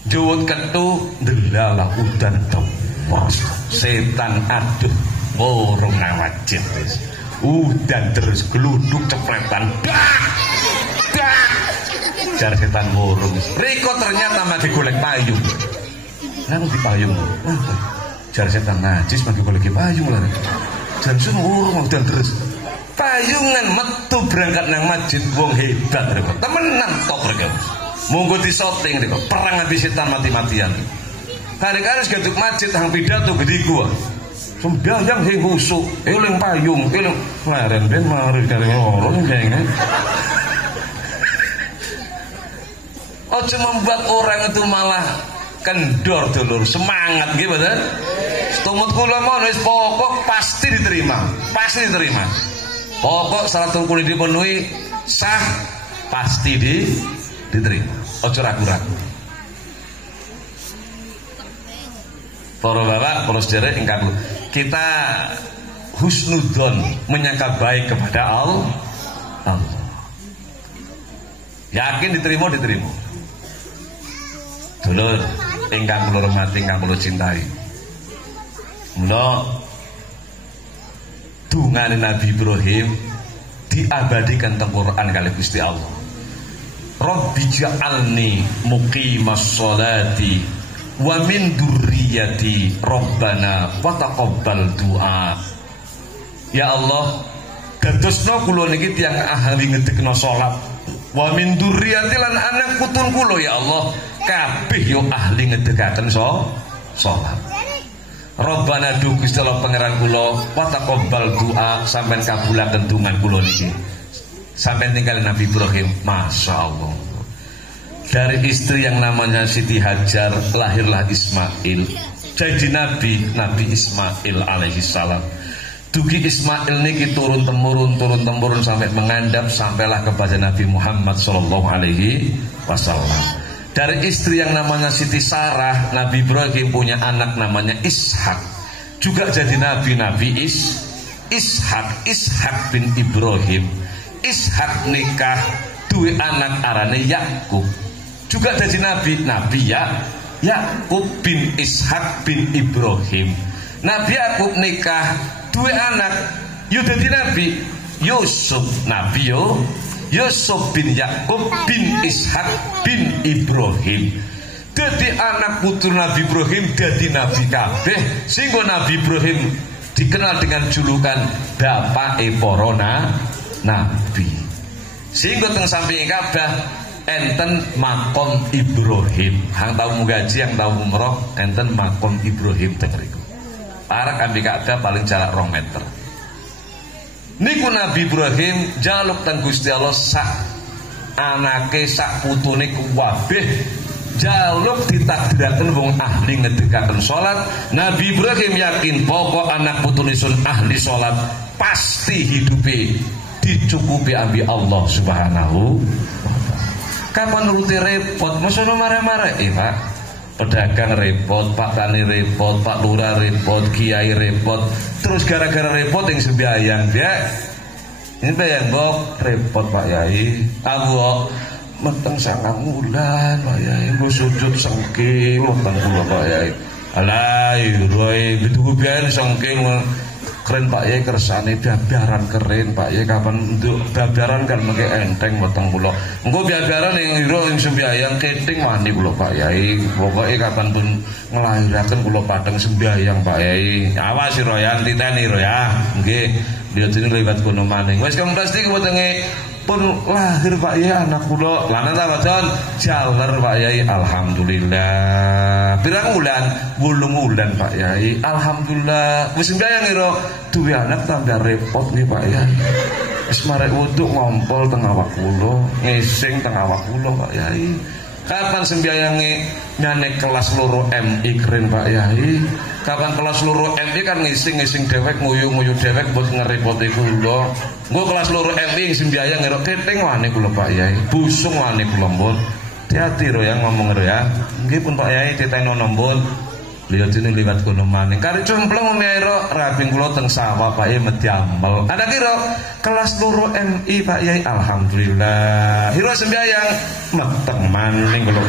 juwut ketu delalah udan tepos setan aduh borong nang masjid udan terus geluduk cepretan jar setan borong. Riko ternyata magi golek payung. Lalu di payung jar setan najis magi golek payung lah. Jan sun urung udan terus payungan metu berangkat nang masjid wong hebat rek. Temenan top rek. Monggo disoting rek. Perang habis setan mati-matian. Hari-hari gaduk masjid hang pidato gede gua. Sembahyang hing husuk, eling payung, eling laren ben mari kare loro jengeng. Ojo membuat orang itu malah kendor dulur, semangat nggih mboten? Tumut kula mon wis pokok pasti diterima, pasti diterima. Pokok syarat rukun dipenuhi sah pasti diterima. Ojo ragu-ragu. Para bapak, para sedherek ingkang kita husnudzon, menyangka baik kepada Allah. Yakin diterima. Dulur ingkang kula hormati, ingkang kula cintai. Mula dungane Nabi Ibrahim diabadikan teng Quran kali Gusti Allah. Rabbi ja'alni muqimas sholati wa min dzurriyyati rabbana wa taqabbal du'a. Ya Allah, dadosna kula niki tiyang ahli ngedekno salat. Wa min dzurriyyati lan anak putun kula ya Allah, kabeh yo ahli ngedekaken salat. Rabbana du Gusti Allah pangeran kula, wa taqabbal du'a, sampean kabulaken dongan kula niki. Sampean tinggal Nabi Ibrahim, Masya Allah. Dari istri yang namanya Siti Hajar lahirlah Ismail. Jadi Nabi Ismail alaihi salam. Dugi Ismail niki turun temurun sampai mengandap sampailah kepada Nabi Muhammad sallallahu alaihi wasallam. Dari istri yang namanya Siti Sarah, Nabi Ibrahim punya anak namanya Ishak. Juga jadi Nabi Ishak bin Ibrahim. Ishak nikah duwe anak arane Yakub. Juga jadi Nabi Yakub bin Ishak bin Ibrahim. Nabi Yakub nikah dua anak yo dadi Nabi Yusuf. Yusuf bin Yakub bin Ishak bin Ibrahim. Dadi anak putu Nabi Ibrahim dadi Nabi kabeh. Sehingga Nabi Ibrahim dikenal dengan julukan bapake para nabi. Sehingga teng samping kabeh enten makom Ibrahim. Hang tahu mugaji, yang tahu umroh, enten makom Ibrahim teng mriku. Parak ambi Ka'bah paling jarak 2 meter. Niku Nabi Ibrahim jaluk teng Gusti Allah sak anake sak putune kabeh jaluk ditakdiraken wong ahli ngedekaken salat. Nabi Ibrahim yakin pokok anak putune sun ahli salat pasti hidupe dicukupi ambi Allah Subhanahu wa taala. Kapan nuruti repot, maksudnya marah-marah, Pak. Pedagang repot, Pak Tani repot, Pak Lurah repot, Kiai repot. Terus gara-gara repot yang sembahyang dia, ini bayang bok repot Pak Yai. Abu meteng 9 bulan Pak Yai, gue sujud sengking, meteng kula Pak Yai. Alai, roy, betul biar sengking. Keren Pak Yai, kersane babaran keren Pak Yai. Kapan untuk babaran kan pakai enteng meteng kula. Engko babaran yang iro yang sembahyang keting wani kula Pak Yai. Pokoke kapan pun nglahiraken kula padang sembahyang Pak Yai. Awas sira ya, titeni ro ya. Nggih, lihat ini lewat kono maning. Wis kang pasti wetenge pun lahir Pak Yai anak kula. Lan ta wadon jaler Pak Yai, alhamdulillah. Pirang bulan? 8 bulan Pak Yai. Alhamdulillah. Wis sembahyang iro duwe anak tambah repot nih Pak Yai. Wis marek wudu ngompol teng awak kula, ngising teng awak kula Pak Yai. Kapan sembahyange nyane kelas loro MI keren Pak Yai. Kapan kelas loro MI kan ngising-ngising dewek, nguyu-nguyu dewek buat ngerepoti kula. Engko kelas loro MI sembahyang ngira keting wani kula Pak Yai. Busung wani kula mbon. Hati-hati ro yang ngomong ro ya. Nggih pun Pak Yai titeni nombon. Lihat ini liwat kono maning. Kari cumpleng menairo raping kula teng sawah Pak Yai medamel. Ada kira kelas loro MI Pak Yai, alhamdulillah. Hiro sembahyang meteng maning kula.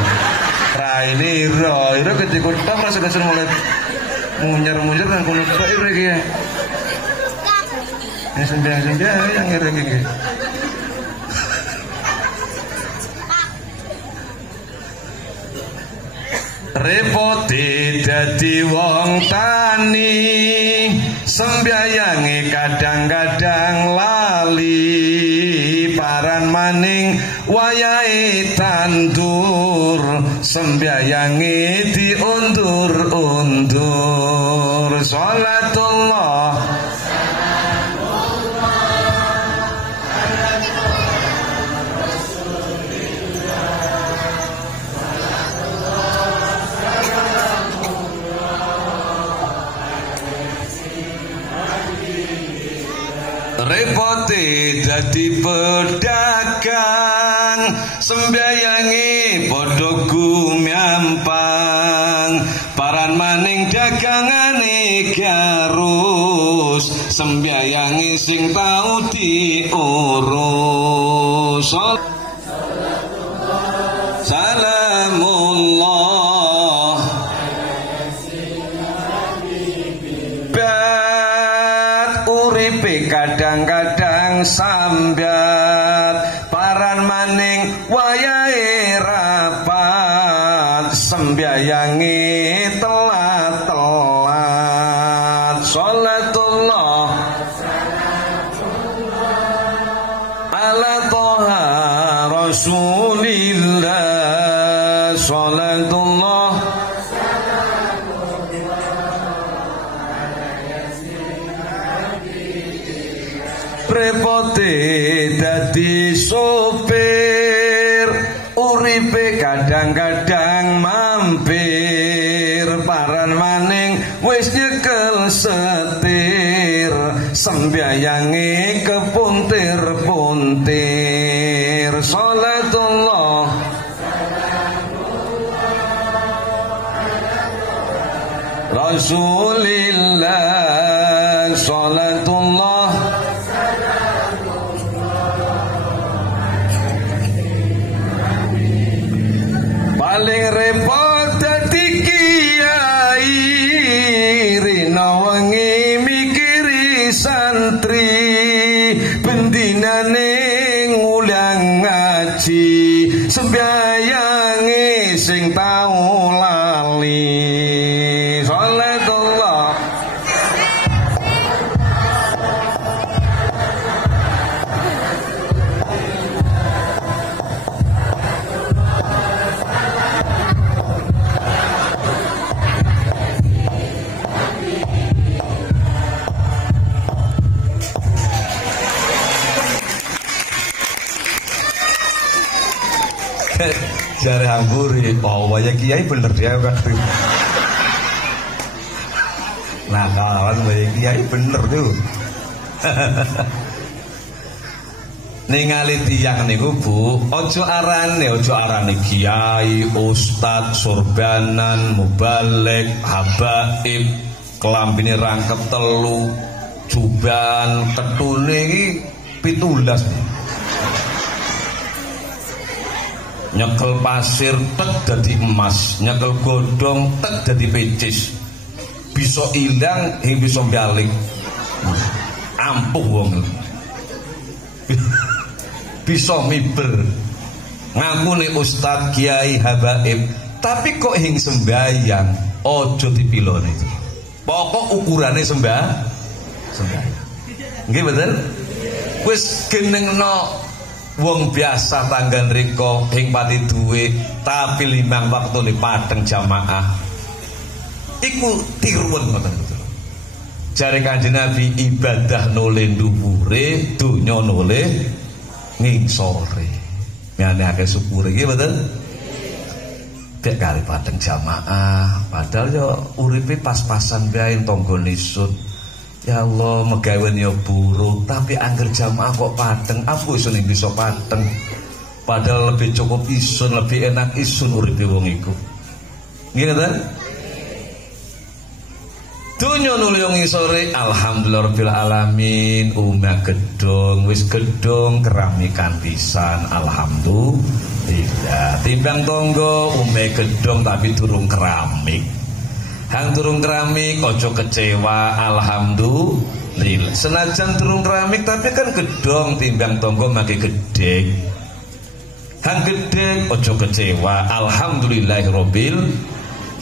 Raine iro ketika tok rasa mulai munyer-munyer nang kono Pak Yai iki. Ini sembahyang yang ngireng iki. Repote dadi wong tani, sembahyange kadang-kadang lali, paran maning wayahe tandur, sembahyange diundur-undur. Salatullah dadi pedagang, sembyayangi padha gumyampang, paran maning dagangane garus, sembyayangi sing tau diurus. Salamullah bat uripe kadang-kadang sambat, paran maning wayahe rapat, sembyayangi telat-telat. Sholatullah ala toha rasulillah, sholatullah repote dadi sopir, uripe kadang-kadang mampir, paran maning wis nyekel setir, sembyayangi kepuntir-puntir. Sholatullah Rasulillah, sholatullah paling repot dadi kiai, rina wengi mikiri santri, bendinane ngulang ngaji, sembyayangi sing tau lali. Sholatullah jare angguri, oh waya kiai bener dia waktu. Nah kawan waya kiai bener tuh. Ningali tiyang niku Bu, ojo arane kiai, ustad, sorbanan, mubalek, habaib, kelambine rangkep telu, juban, ketune iki 17. Nyekel pasir tek dadi emas, nyekel godhong tek dadi pecis, bisa ilang hing bisa balik. Ampuh wong bisa miber ngakune ustad, kiai, habaib, tapi kok hing sembayang ojo dipilone itu. Pokok ukurane sembayang. Nggih betul? Wis genengno wong biasa tanggan riko hing pati duwe, tapi 5 waktune padeng jamaah. Iku tiruan ngoten betul. Jare Kanjeng Nabi, ibadah nole dhuwure, donya nole ngingsore. Miane akeh syukure nggih betul. Dek kali padeng jamaah, padahal yo uripe pas-pasan bae tanggane sun. Ya Allah, megawen ya buruk, tapi angger jamaah kok padeng, aku isun yang bisa padeng. Padahal lebih cukup isun, lebih enak isun uripe wong iku. Nggih ta? Dunya nulung sore, alhamdulillah rabbil alamin, umah gedung, wis gedung keramikan pisan, alhamdulillah. Timbang tonggo umah gedung tapi durung keramik. Kang durung keramik ojo kecewa, alhamdulillah. Senajan durung keramik tapi kan gedong, timbang tonggo make gedhe. Kang gedhe ojo kecewa, alhamdulillahirabbil.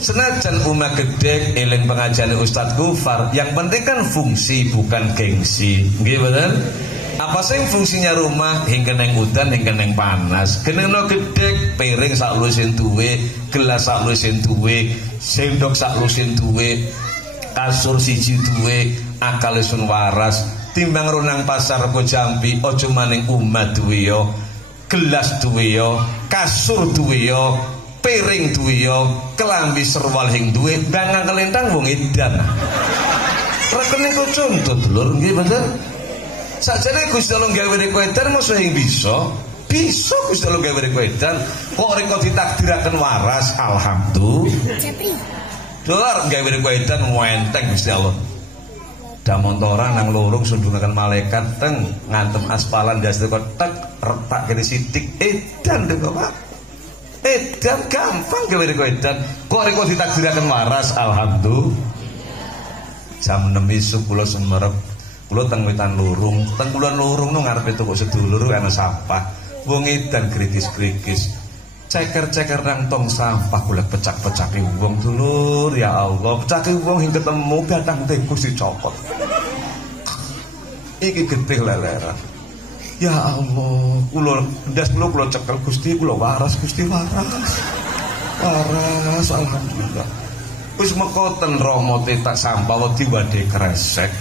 Senajan umah gedhe eling pengajian Ustadz Gufar, yang penting kan fungsi bukan gengsi. Nggih bener? Apa sing fungsinya rumah hingga neng udan hingga neng panas. Genengno gedhe piring sak lusin duwe, gelas sak lusin duwe, sendok sak lusin duwe, kasur siji duwe, akal sun waras. Timbang ronang pasar rego Jambi, ojo maning umat duwe yo, gelas duwe yo, kasur duwe yo, piring duwe yo, kelambi serwal hing duwe, bangang kelentang wong edan. Rekening kok contoh dulur nggih bener. Sakjane Gusti Allah gawe reko edan mosok ing bisa. Bisa Gusti Allah gawe reko edan. Kok reko ditakdiraken waras, alhamdulillah. Dolar gawe reko edan enteng Gusti Allah. Damontora nang lorong sundungaken malaikat teng ngantem aspalan dasar kok tek retak kene sithik edan to Pak. Edan gampang gawe reko edan. Kok reko ditakdiraken waras, alhamdulillah. Jam 6 isuk kula semerep. Kula teng wetan lurung, teng kula lurung no ngarepe toko sedulur ana sampah. Wong edan kritis-kritis. Ceker-ceker nang tong sampah golek pecak-pecake wong dulur, ya Allah, pecake wong sing ketemu batang tikus dicopot. Iki getih leleran. Ya Allah, kula ndas kula cekel Gusti, kula waras Gusti, waras. Waras alhamdulillah. Wis mekoten romote tak sampah wedi wadhe kresek.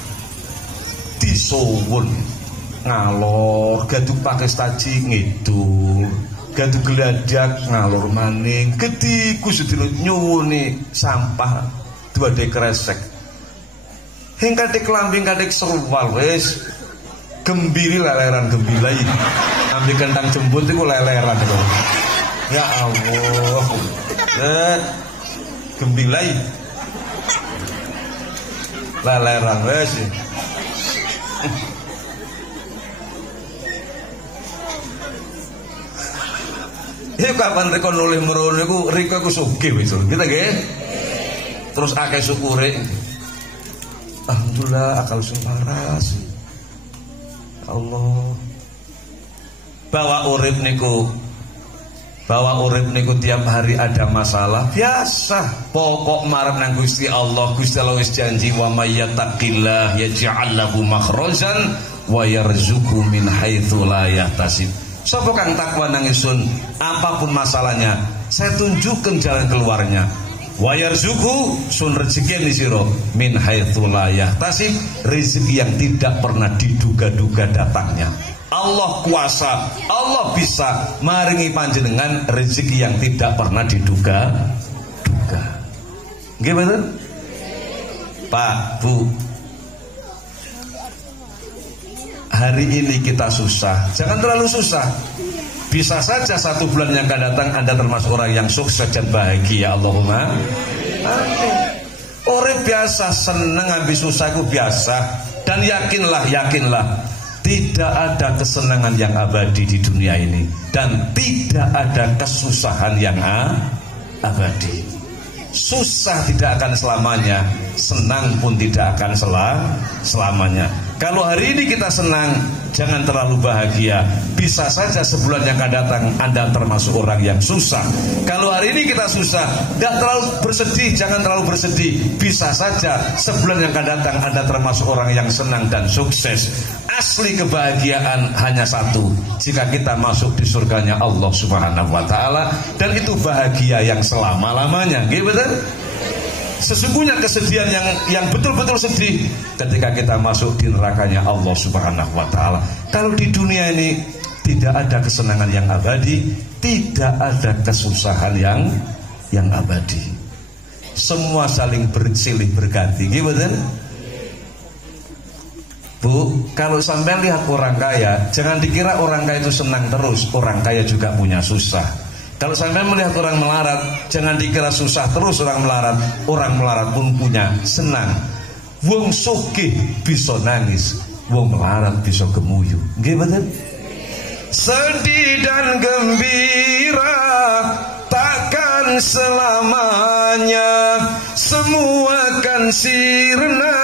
Disuwun ngalor gadu pakai staji ngidul gadu geladak ngalor maning ketiku sedilo nyuwuni sampah dua dek kresek hingga dek lambing kadek serwal wes gembiri leleran gembilai ambil kentang jembut itu leleran itu. Ya Allah gembilai leleran wes. Ya kapan reko nulih merono iku reko iku sugih wis kita nggih. Terus akeh syukure. Alhamdulillah akal sing waras. Allah. Bahwa urip niku tiap hari ada masalah biasa. Pokok marep nang Gusti Allah. Gusti Allah wis janji wa may yattaqillah yaj'al lahu makhrajan wa yarzuqhu min haitsu la yahtasib. Sapa kang takwa nang ingsun, apapun masalahnya, saya tunjukkan jalan keluarnya. Wa yarzuqhu sun rezeki sira min haitsu la yahtasib, rezeki yang tidak pernah diduga-duga datangnya. Allah kuasa, Allah bisa maringi panjenengan rezeki yang tidak pernah diduga-duga. Nggih betul? Pak, Bu. Hari ini kita susah, jangan terlalu susah. Bisa saja 1 bulan yang akan datang Anda termasuk orang yang sukses dan bahagia. Allahumma amin. Orang biasa seneng ambil susah itu biasa. Dan yakinlah tidak ada kesenangan yang abadi di dunia ini. Dan tidak ada kesusahan yang abadi. Susah tidak akan selamanya, senang pun tidak akan selamanya. Kalau hari ini kita senang, jangan terlalu bahagia. Bisa saja sebulan yang akan datang Anda termasuk orang yang susah. Kalau hari ini kita susah, tidak terlalu bersedih, jangan terlalu bersedih. Bisa saja sebulan yang akan datang Anda termasuk orang yang senang dan sukses. Asli kebahagiaan hanya satu, jika kita masuk di surganya Allah Subhanahu wa ta'ala. Dan itu bahagia yang selama-lamanya. Gitu betul? Sesungguhnya kesedihan yang betul-betul sedih ketika kita masuk di nerakanya Allah Subhanahu wa ta'ala. Kalau di dunia ini tidak ada kesenangan yang abadi, tidak ada kesusahan yang abadi. Semua saling bersilih berganti. Gitu betul? Bu, kalau sampai lihat orang kaya, jangan dikira orang kaya itu senang terus. Orang kaya juga punya susah. Kalau sampai melihat orang melarat, jangan dikira susah terus orang melarat. Orang melarat pun punya senang. Wong sugih bisa nangis, wong melarat bisa gemuyu. Nggih betul? Sedih dan gembira takkan selamanya, semua kan sirna,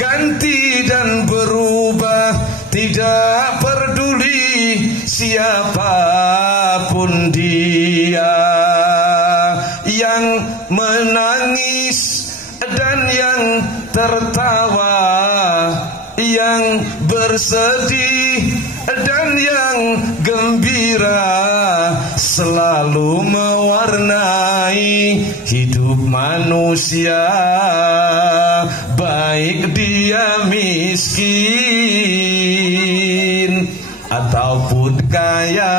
ganti dan berubah. Tidak peduli siapapun dia, yang menangis dan yang tertawa, yang bersedih dan yang gembira, selalu mewarnai hidup manusia, baik dia miskin ataupun kaya.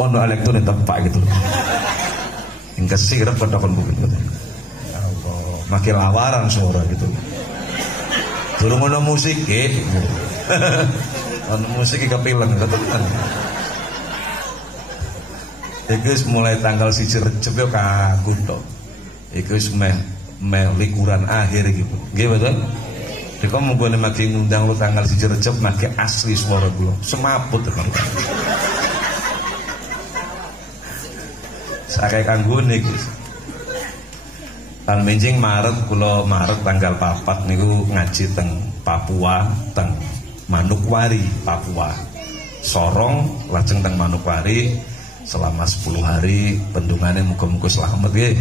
Ono elektron tepak gitu. Yang kesirep pada kon bukit gitu. Allah, makin lawaran suara gitu. Durung ono musik ono musik iki kepileng tenan. Iku wis mulai tanggal 1 Recep yo kanggo tok. Iku wis meh likuran akhir iki. Nggih betul? Dika mumpune magi ngundang lu tanggal 1 Recep magi asli swara kula. Semaput tenan. Sakai kanggo niki. Tan menjing Maret tanggal 4 niku ngaji teng Papua, teng Manokwari, Papua. Sorong lajeng teng Manokwari selama 10 hari. Bendungannya muga-muga selamat nggih.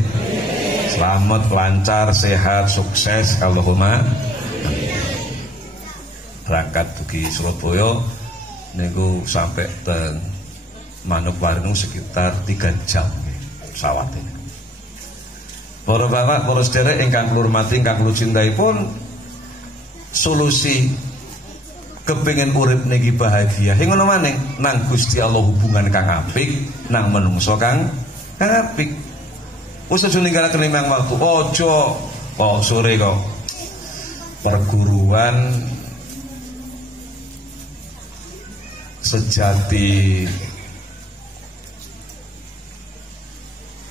Selamat, lancar, sehat, sukses Allahumma. Berangkat dugi Surabaya niku sampai teng Manokwari niku sekitar 3 jam pesawatnya. Para bapak, para sedherek ingkang kula hormati, ingkang kula cintai pun solusi kepingin urip niki bahagia. Ngono maning nang Gusti Allah hubungan kang apik, nang menungso kang apik. Wis aja ninggalaken limang waktu. Aja kok sore kok perguruan sejati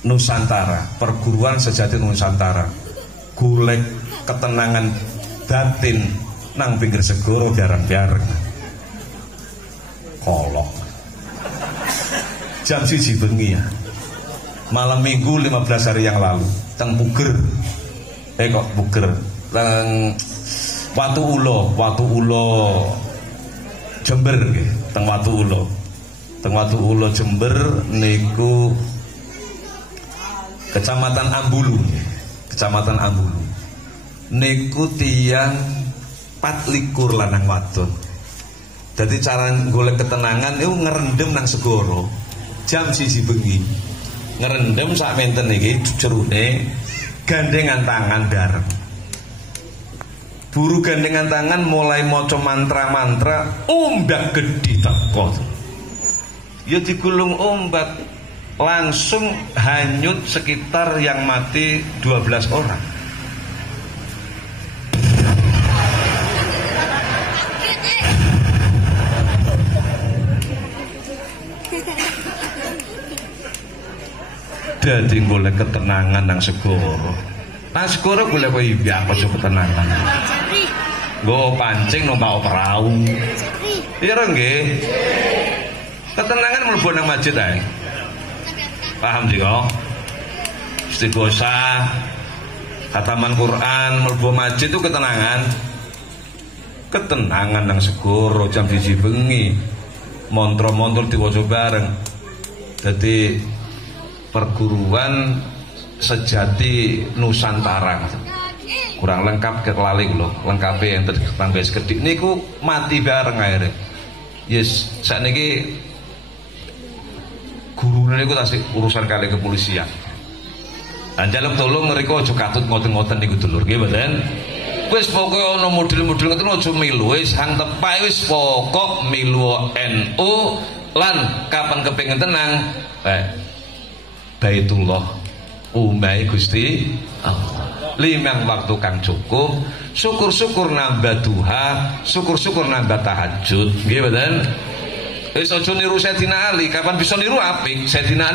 Nusantara, perguruan sejati Nusantara. Golek ketenangan batin nang pinggir segoro biarang-biarang. Kolok. Jam 1 bengi ya. Malam Minggu 15 hari yang lalu teng Puger. Kok Puger. Teng Watu Ulo Jember nggih, teng Watu Ulo. Teng Watu Ulo Jember niku Kecamatan Ambulu. Kecamatan Ambulu. Niku tiyang 24 lanang wadon. Jadi cara golek ketenangan itu ngerendem nang segoro. Jam 1 bengi. Ngerendem sak menten iki jerune gandengan tangan bareng. Buru gandengan tangan mulai maca mantra-mantra, ombak gedhi teko. Ya digulung ombak, langsung hanyut sekitar yang mati 12 orang. Jadi golek ketenangan nang segoro. Nang segoro golek kowe apa sih ketenangan? Go pancing numpak perahu. Iya nggih. Ketenangan mlebu nang masjid ae. Paham sih kok? Istighosah, khataman Quran, mlebu masjid itu ketenangan. Ketenangan nang segoro jam 1 bengi. Montor-montor diwaca bareng. Jadi perguruan sejati Nusantara. Kurang lengkap kelali lho, lengkape yang tambah sekedik niku mati bareng akhirnya. Yes, sakniki guru niku tasik urusan kali kepolisian. Dan jaluk tolong mereka aja katut ngoten-ngoten niku dulur nggih mboten. Wis pokoke ana model-model ngoten aja milu wis hang tepak wis pokok milu NU lan kapan kepengin tenang Baitullah umai Gusti Allah. 5 waktu kang cukup, syukur-syukur nambah duha, syukur-syukur nambah tahajud. Nggih mboten? Wis aja niru Sayyidina Ali, kapan bisa niru apik? Sayyidina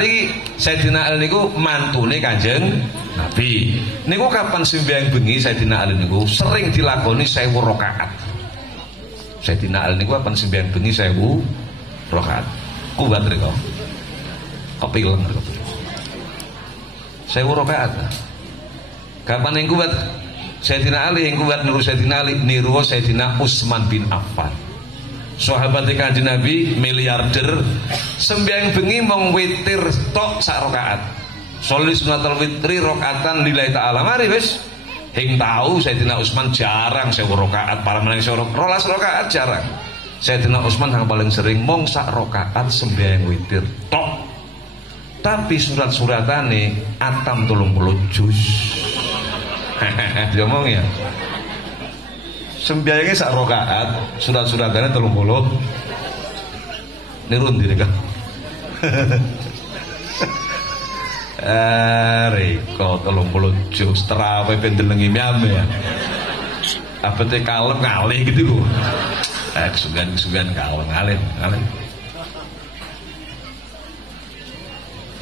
Ali niku mantune Kanjeng Nabi. Niku kapan sembahyang bengi Sayyidina Ali niku sering dilakoni 1000 rakaat. Sayyidina Ali niku kapan sembahyang bengi 1000 rakaat. Kuwat rek kok. Kepileng rek. 1000 rakaat. Kapan yang kuat? Sayyidina Ali yang kuat niru Sayyidina Ali, niru Sayyidina Utsman bin Affan. Sahabat Kanjeng Nabi miliarder sembahyang bengi mong witir tok sak rakaat. Sholat sunatul witri rakaatan lillahi ta'ala. Mari wis hing tahu Sayyidina Utsman jarang 1000 rakaat, para meneng 12 rakaat jarang. Sayyidina Utsman yang paling sering mong sak rakaat sembahyang witir tok. Tapi surat-suratane atam 30 juz. Diomong ya. Sembayangnya sak rakaat, surat-suratane 30. Nirun diri kan. Reko 30 juz terawih pendelengi miame ya. abete kalem ngalih gitu kok. Kesugan kalem ngalih.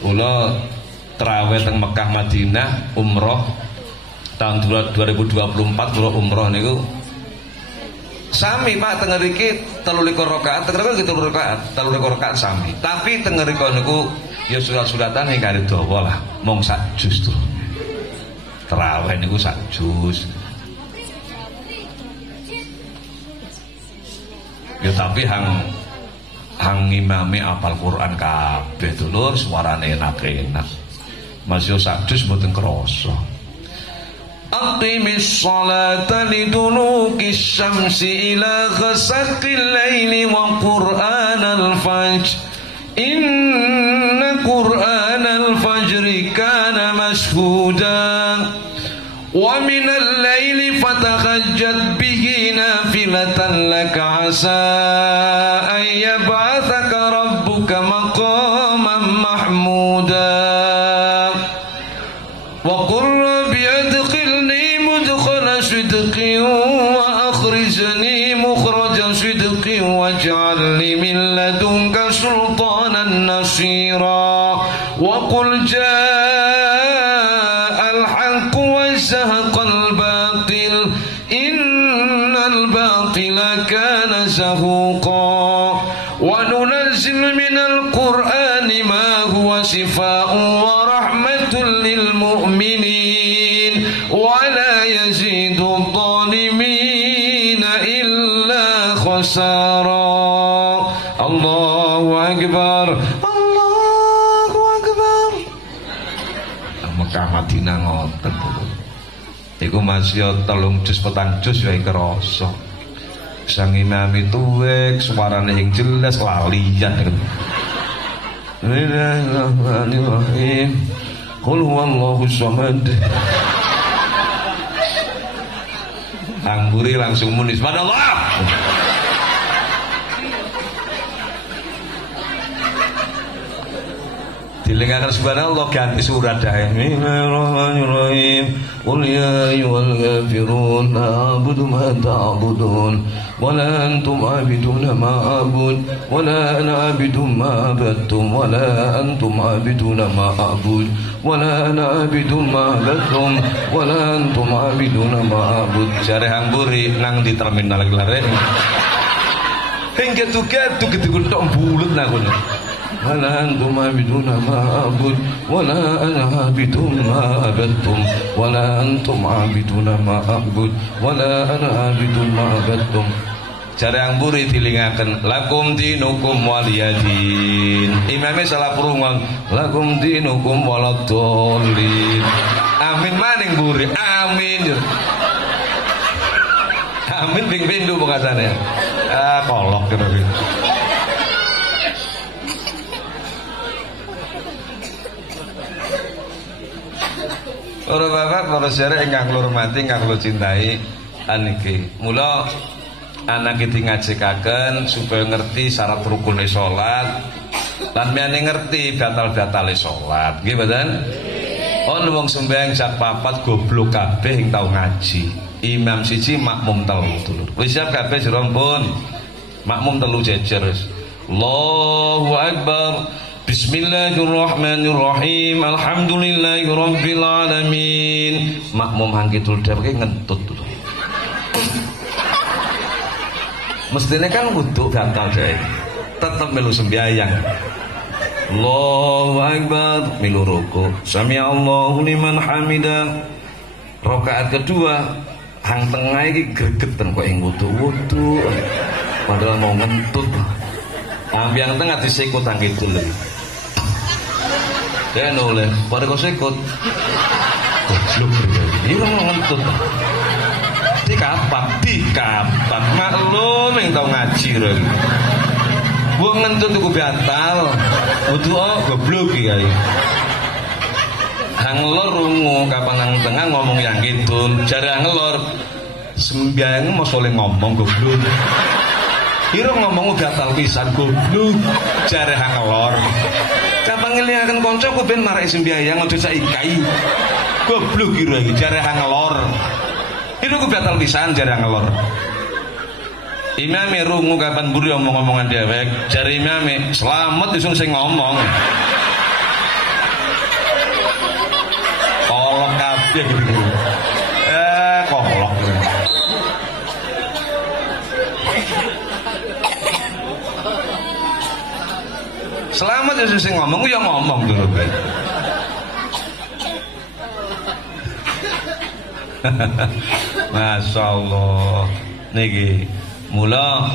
Kula traweh teng Mekah Madinah umroh tahun 2024 kula umroh niku sami Pak teng mriki 23 rakaat, teng mriki 23 rakaat sami. Tapi teng mriki niku ya surat-suratan ingkang dawa lah, mung sak juz to. Traweh niku sak juz. Ya tapi hang imame apal Quran kabeh dulur, suarane enak-enak. Mas yo sak juz mboten krasa. Aqimis salata liduluki syamsi ila ghasaqil laili wa qur'anal fajr. Inna qur'anal fajri kana mashhuda. Wa minal laili fatahajjat bihi nafilatan laka asa an yab'athaka rabbuka maqaman mahmuda. Wa qur rabbi adkhilni mudkhala sidqin wa akhrijni mukhraja sidqin waj'alni min ladunka sultanan nasira. Wa qul ja'al haqq wa zahaqal batil innal batila kana zahuqa. Wa nunazzil minal qur'ani ma huwa shifaa'un wa rahmatun lil mu'minin wa la yazidu adh-dhalimina illa khasara. Allahu akbar. Allahu akbar. Mekah Madinah ngoten lho. Iku masih 3 juz 4 juz ya krasa. Sang imam itu suarane yang jelas lalian. Bismillahirrahmanirrahim. Qul huwallahu samad. Angguri langsung muni subhanallah. Dilengakan subhanallah ganti surat dah. Bismillahirrahmanirrahim. Qul ya ayyuhal kafirun la a'budu ma ta'budun wa la antum 'abiduna ma a'bud wa la ana 'abidu ma 'abadtum wa la antum 'abiduna ma a'bud wa la ana 'abidu ma 'abadtum wa la antum 'abiduna ma a'bud. Jare hamburi nang di terminal Glare. Hingga tuket tok bulut nah kono. ولا أنتم عابدون ما أعبد ولا أنا عابد ما عبدتم ولا أنتم عابدون ما أعبد ولا أنا عابد ما عبدتم. Jarang buri dilingaken lakum dinukum waliyadin. Imame salah prungon lakum dinukum waladhdallin. Amin maning buri. Amin. Amin ping pindho pungkasane. Kolok kira-kira. Para bapak, para sedherek ingkang kula hormati, ingkang kula cintai, aniki. Mula anak iki ngajekaken supaya ngerti syarat rukune salat lan miyane ngerti batal-batale salat. Nggih mboten? Ono wong sembahyang sak 4 goblok kabeh ing tau ngaji. Imam siji makmum 3 dulur. Wis siap kabeh jero pun. Makmum 3 jejer wis. Allahu akbar. Bismillahirrahmanirrahim. Alhamdulillahirabbil alamin. Makmum hangkitul dhewe ngentut dulu. Mestine kan wudu batal dhewe. Tetep melu sembayang. Allahu akbar, milu ruku. Sami Allahu liman hamidah. Rakaat kedua hang tengah iki gregeten kok ing wudu-wudu. Padahal mau ngentut. Ambiang tengah disikut hang kidul. Ya noleh, pada kau sekut. Goblok iki mau ngentut. Dikapak maklum yang tau ngaji lho. Wong ngentut iku batal. Wudu goblok iki kae. Hang lor rungu kapan nang tengah ngomong yang kidul, jare ngelor sembayang mosole ngomong goblok. Ira ngomong batal pisan goblok, jare hang ngelor. Kapan ngelihaken kanca ku ben marek sembayang aja sak ikai. Goblok ira iki jare hang ngelor. Itu ku batal pisan jare ngelor. Imame rungu kapan buri omong-omongan dhewek, jare imame selamat isung sing ngomong. Kolok kabeh gitu. Kolok. Selamat isung sing ngomong ya ngomong dulu. Masya Allah niki mula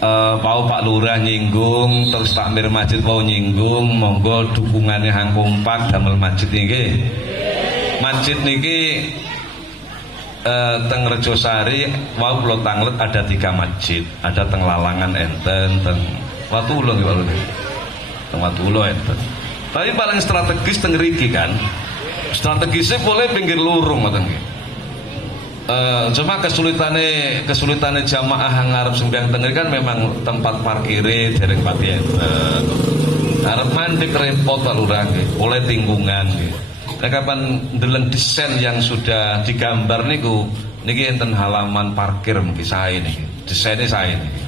Pak Lurah nyinggung terus takmir masjid mau nyinggung monggo dukungannya hang kompak damel masjid niki. Masjid niki teng Rejosari wau kula tanglet ada 3 masjid, ada teng Lalangan enten, teng Watulo nggih Pak Lurah. Teng Watulo enten. Tapi paling strategis teng mriki kan. Strategisnya boleh pinggir lurung ngoten nggih. Cuma kesulitannya jamaah ngarep sembahyang tengeri kan memang tempat parkire dereng pati enten. Arep mandek repot Pak Lurah nggih, oleh tinggungan nggih. Nek kapan ndeleng desain yang sudah digambar niku niki enten halaman parkir mungkin sae niki. Desainnya sae niki.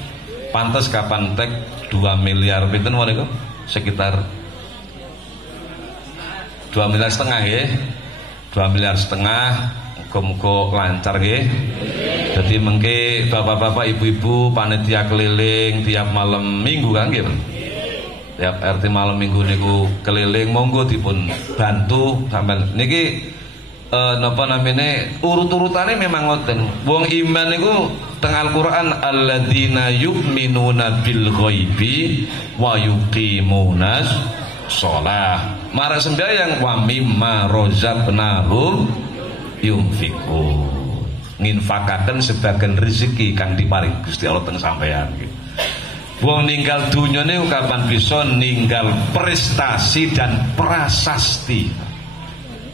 Pantes kapan tek 2 miliar pinten niku? Sekitar 2,5 miliar ya, 2,5 miliar, muga-muga lancar nggih. Jadi mengke bapak-bapak, ibu-ibu panitia keliling tiap malam minggu kan nggih. Tiap RT malam minggu niku keliling monggo dipun bantu sampean. Niki napa namine urut-urutane memang ngoten. Wong iman niku teng Al-Qur'an alladzina yu'minuna bil ghaibi wa yuqimunas shalah. Marang sembahyang wa mimma razaqnahum yunfiqun. Nginfakaken sebagian rezeki kang diparing Gusti Allah teng sampeyan. Wong ninggal dunya niku kapan bisa ninggal prestasi dan prasasti.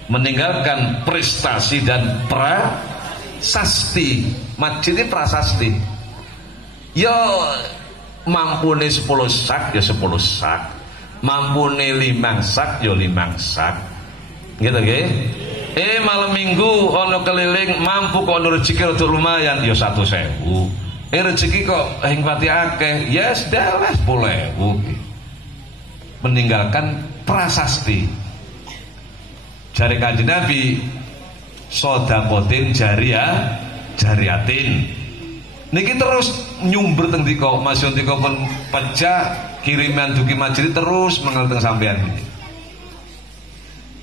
Meninggalkan prestasi dan prasasti. Masjid ini prasasti. Ya mampune 10 sak ya 10 sak. Mampune 5 sak ya 5 sak. Gitu nggih. Malam minggu ono keliling mampu kok ono rezeki rada lumayan ya 100.000. Rezeki kok hing pati akeh, yes dalah 10.000. Meninggalkan prasasti. Jari Kanjeng Nabi sedaqatin jariyatin. Niki terus nyumber teng dika, Mas Yuntika pun pecah kiriman dugi masjid terus mengal teng sampean.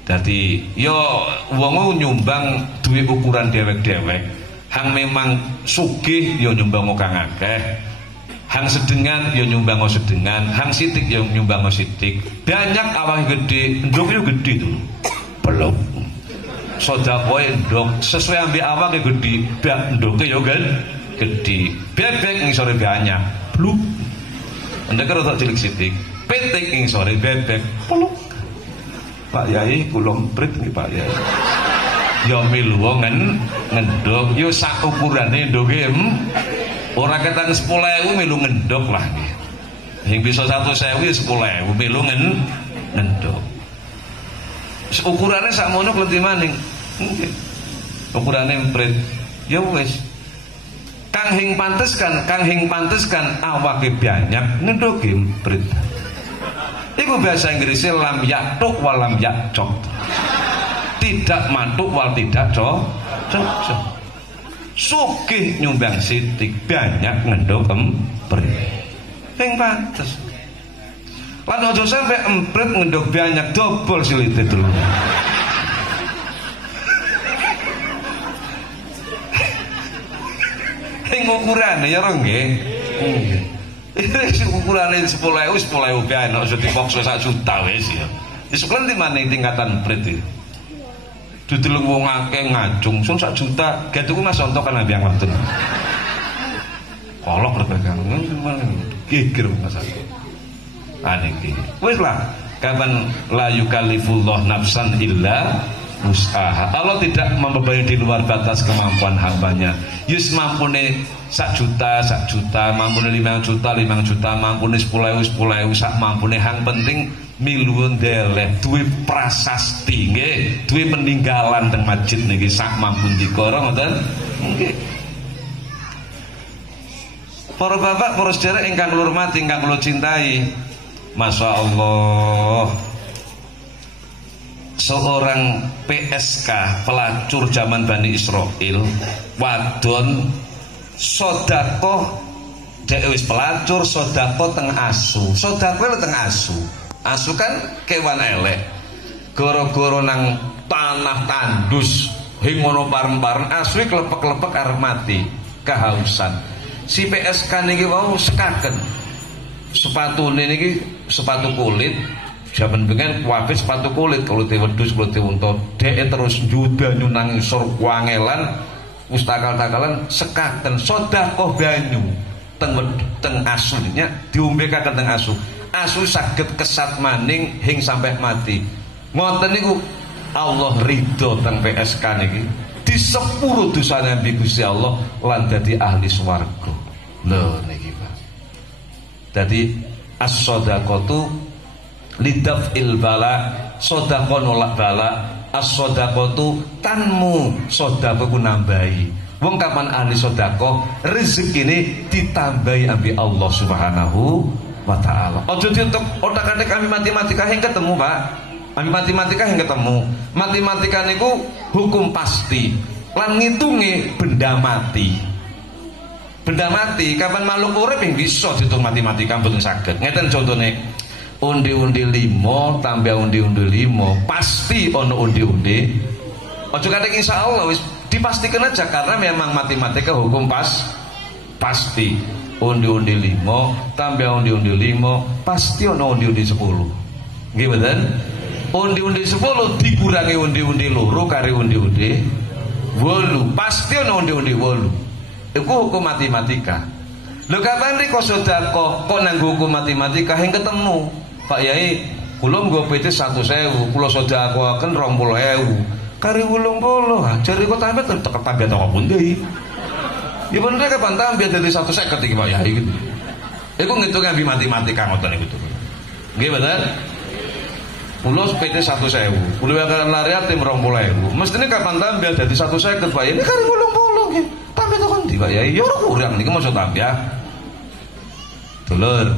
Dadi yo wong nyumbang duwe ukuran dewek-dewek. Hang memang sugih yo nyumbang kang akeh. Hang sedengan yo nyumbang sedengan, hang sitik yo nyumbang sitik. Banyak awake gede, ndok yo gede tuh. Belum. Sedaqoe ndok sesuai ambek awake gede, ndoke yo gede. Bebek ngisore banyak. Bluk. Ndek rada cilik sitik. Pitik ngisore bebek. Peluk. Pak Yai kula mprit nggih Pak Yai. Ya milu ngendok yo sak ukurane ndoke ora ketang 10.000 milu ngendok lah nggih. Sing bisa 100.000 ya 10.000 milu ngendok. Ukurane sakmono klenti maning. Nggih. Ukurane mprit. Ya wis. Kang hing panteskan awake banyak ngendoke mprit. Iku bahasa Inggrisnya lam yaktuk wal lam yakcok. Tidak mantuk wal tidak cocok. Sugih nyumbang sitik, banyak ngendok emprit. Hing pantes. Lan aja sampe emprit ngendok banyak dobol silite dulu. Hing ukurane ya rong nggih. Ukurane 10.000 bae nek iso dipaksa 1 juta wis ya. Wis klenti maneh tingkatan emprit iki. Dudeleng wong akeh ngajung sun 1 juta, get iku Mas Sonto kan ambyang wonten. Kolok berpegang geger Mas aku. Aniki. Wis lah, kapan la yukallifullah nafsan illa usaha. Allah tidak membebani di luar batas kemampuan hambanya. Yus mampune 1 juta, 1 juta, mampune 5 juta, 5 juta, mampune 10.000, 10.000, sak mampune. Hang penting miluwun deleh duwe prasasti nggih, duwe peninggalan teng masjid niki sak mampun dikara ngoten nggih. Para bapak, para sedherek ingkang kula hormati, ingkang kula cintai, masya Allah, seorang PSK pelacur zaman Bani Israel wadon sodakoh dek wis pelacur sodakoh teng asu, sodakoh teng asu. Asu kan kewan elek, goro-goro nang tanah tandus hingono parem-parem asu klepek-klepek arep mati kehausan. Si PSK niki wau sekaken sepatune niki sepatu kulit. Jaman bengen kabeh sepatu kulit, kulit wedhus, kulit unta. Dhek terus njudanyu nang isor kuangelan, ustakal-takalan sekaken sedekah banyu teng asunya diombekaken teng asu. Asu saged kesat maning hing sampai mati. Ngoten niku Allah ridho teng PSK niki. Di sepuro dosane ambi Gusti Allah lan dadi ahli swarga. Lho niki Pak. Dadi as-shadaqatu lidaf'il bala, sedekah nolak bala, as-shadaqatu tanmu, sedekah ku nambahi. Wong kapan ahli sedekah rezekine ditambahi ambi Allah Subhanahu wa taala. Aja dientuk otak-atik kami matematika yang ketemu, Pak. Kami matematika yang ketemu. Matematika niku hukum pasti. Lan ngitunge benda mati. Benda mati kapan makhluk urip yang bisa dihitung matematika mboten saged. Ngeten contone. Undi-undi 5 tambah undi-undi 5 pasti ono undi-undi. Aja katik insyaallah wis dipastikan aja karena memang matematika hukum pasti. Undi-undi 5 tambah undi-undi 5 pasti ono undi-undi 10. Nggih mboten? Undi-undi 10 dikurangi undi-undi loro karo undi-undi 8 pasti ono undi-undi 8. Iku hukum matematika. Lho kapan riko sedekah kok nanggo hukum matematika yang ketemu. Pak Yai, kula nggo PT 100.000, kula sedekahaken 20.000. Kari 80, jare kok tambah tetep tambah to pundi. Ya bener kapan tambah dadi 150 iki Pak Yai gitu. Iku ngitung ambi matematika ngoten niku. Nggih bener? Kula PT 100.000, kula akan lariat tim 20.000. Mestine kapan tambah dadi 150 Pak Yai? Ini kari 80 nggih. Tambah to kondi Pak Yai? Ya ora kurang niki mosok tambah. Dulur.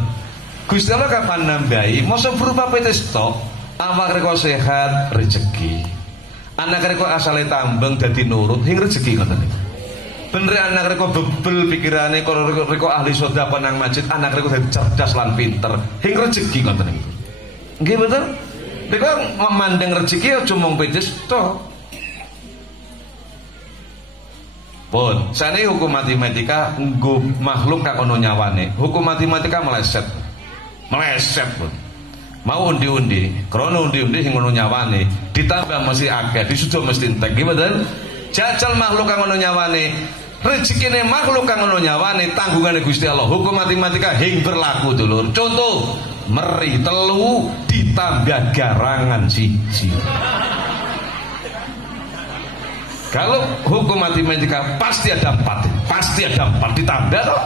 Gusti Allah kapan nambahi? Mosok berupa PT stok. Awak reko sehat, rezeki. Anak reko asale tambeng dadi nurut, hing rezeki ngoten niku. Bener anak reko bebel pikirane reko ahli sedekah nang masjid, anak reko dadi cerdas lan pinter, hing rezeki ngoten niku. Nggih betul? Reko memandang rezeki aja mung PT stok. Pun, sane hukum matematika nggo makhluk kang ono nyawane. Hukum matematika meleset. Meleset pun. Mau undi-undi, krono undi-undi sing ono nyawane, ditambah mesti akeh, disudo mesti entek. Nggih mboten? Jajal makhluk kang ono nyawane, rezekine makhluk kang ono nyawane, tanggungane Gusti Allah. Hukum matematika hing berlaku dulur. Contoh, meri 3 ditambah garangan 1. Kalau hukum matematika pasti ada 4, pasti ada 4 ditambah toh.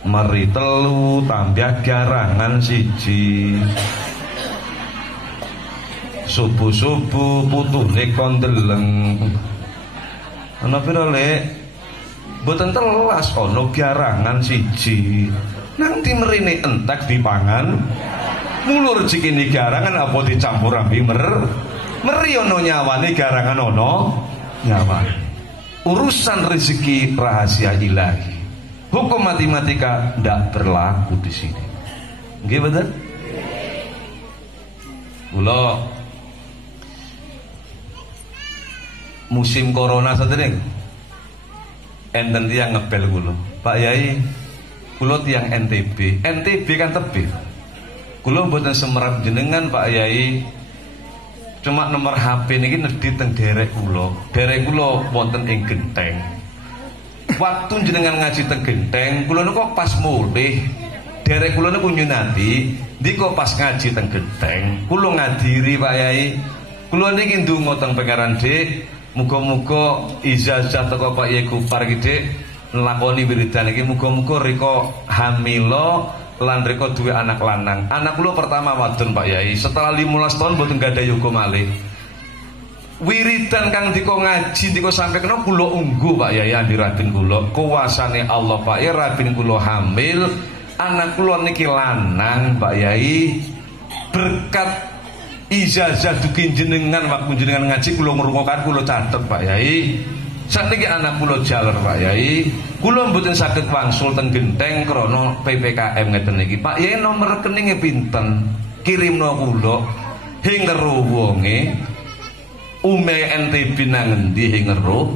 Meri 3 tambah garangan 1. Subuh-subuh putune kon deleng. Ana pira Lek? Mboten telas ana garangan 1. Nang timerine entek dipangan. Mulu rezekine garangan apa dicampur ambi meri ono nyawane garangan ono nyawane. Urusan rezeki rahasia ilahi. Hukum matematika tidak berlaku di sini. Nggih betul? Kula musim corona sedherek enten tiyang ngebel kula. Pak Yai, kula tiyang NTB. NTB kan tebih. Kula mboten semerap jenengan Pak Yai. Cuma nomor HP niki nedhi teng derek kula. Derek kula wonten ing Genteng. Waktu jenengan ngaji teng Genteng, kula niku pas mulih. Derek kula niku nyunati, ndika pas ngaji teng Genteng, kula ngadiri Pak Yai. Kula niki ndonga teng Pangeran Dik, muga-muga ijazah teko Pak Yai Gupar iki Dik nglakoni wiridan iki muga-muga rika hamila lan rika duwe anak lanang. Anak kula pertama wadon Pak Yai, setelah 15 tahun mboten gadah yoga malih. Wiridan kang dika ngaji dika sampe kena kula ungguh Pak Yai andi rabin kula. Kuwasane Allah Pak Yai rabin kula hamil, anak kula niki lanang Pak Yai. Berkat ijazah dugi jenengan waktu jenengan ngaji kula ngrungokan kula catet Pak Yai. Sakniki anak kula jaler Pak Yai. Kula mboten saged wangsul teng Genteng krana PPKM ngeten niki. Pak Yai nomor rekeninge pinten? Kirimno kula hing ngero wonge. Ume NTB nang ngendi hing ngero?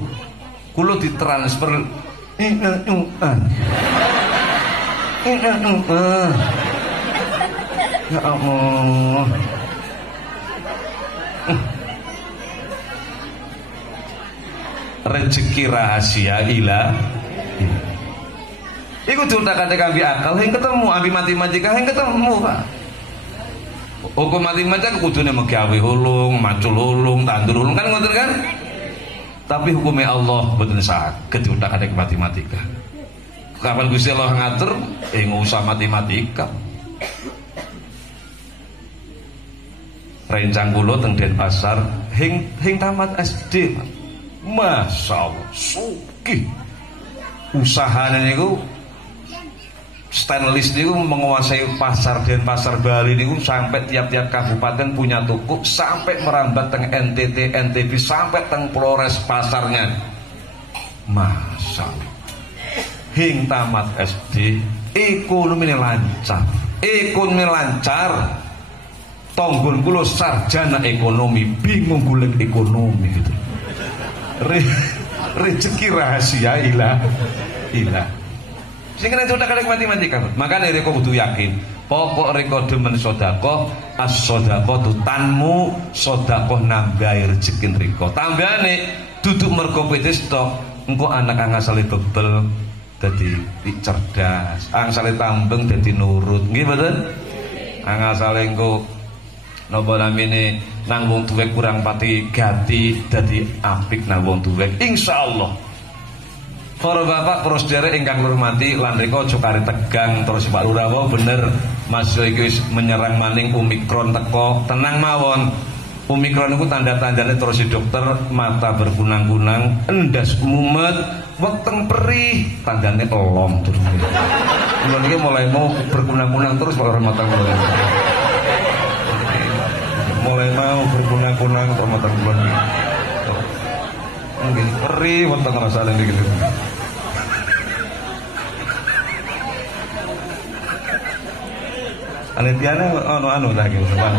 Kula ditransfer ya Allah. Rezeki rahasia ilah. Iku diutak-atik ambi akal, yang ketemu ambi matematika, yang ketemu Pak. Hukum matematika kudune megawe hulung, macul hulung, tandur hulung kan ngoten kan? Tapi hukumnya Allah mboten saged diutak-atik matematika. Kapan Gusti Allah ngatur, nggak usah matematika. Rencang kula teng Denpasar, hing tamat SD. Masya Allah, sugih. Usahane niku stainless niku menguasai pasar Denpasar Bali niku sampai tiap-tiap kabupaten punya toko, sampai merambat teng NTT, NTB, sampai teng Polres pasarnya. Masya Allah. Hing tamat SD, ekonomi lancar. Ekonomi lancar. Tonggon kula sarjana ekonomi, bingung golek ekonomi gitu. Rezeki rahasia ilah. Sing kena codak kadek matematika. Makane reko kudu yakin. Pokok reko demen sedekah, as-sedekah tu tanmu, sedekah nambahi rezeki reko. Tambahane duduk mergo pedes tok, engko anak angasale bebel dadi cerdas, angsale tambeng dadi nurut. Nggih mboten? Angasale engko napa namine nang wong tuwek kurang pati gati dadi apik nang wong tuwek insyaallah. Para bapak para sedherek ingkang hormati lan rika aja kare tegang terus Pak Lurah wae bener Mas iki wis menyerang maning Omikron teko, tenang mawon. Omikron iku tanda-tandane terus si dokter mata berkunang-kunang, endas mumet, weteng perih, tandane elom terus. Kula niki mulai mau berkunang-kunang terus Pak mata kula. Mulai mau berkunang-kunang mata kula. Nggih, perih weteng rasane niki. Aletiane anu lagi sepan.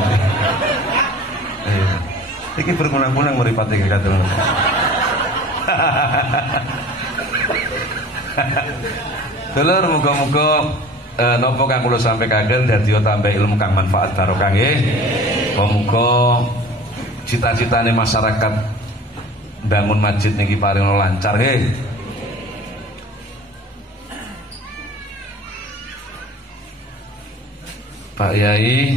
Iki berkunang-kunang mripate kadang. Dulur muga-muga napa kang kula sampaikan dadi tambah ilmu kang manfaat barokah nggih. Muga cita-citane masyarakat bangun masjid niki paring lancar nggih. Pak Yai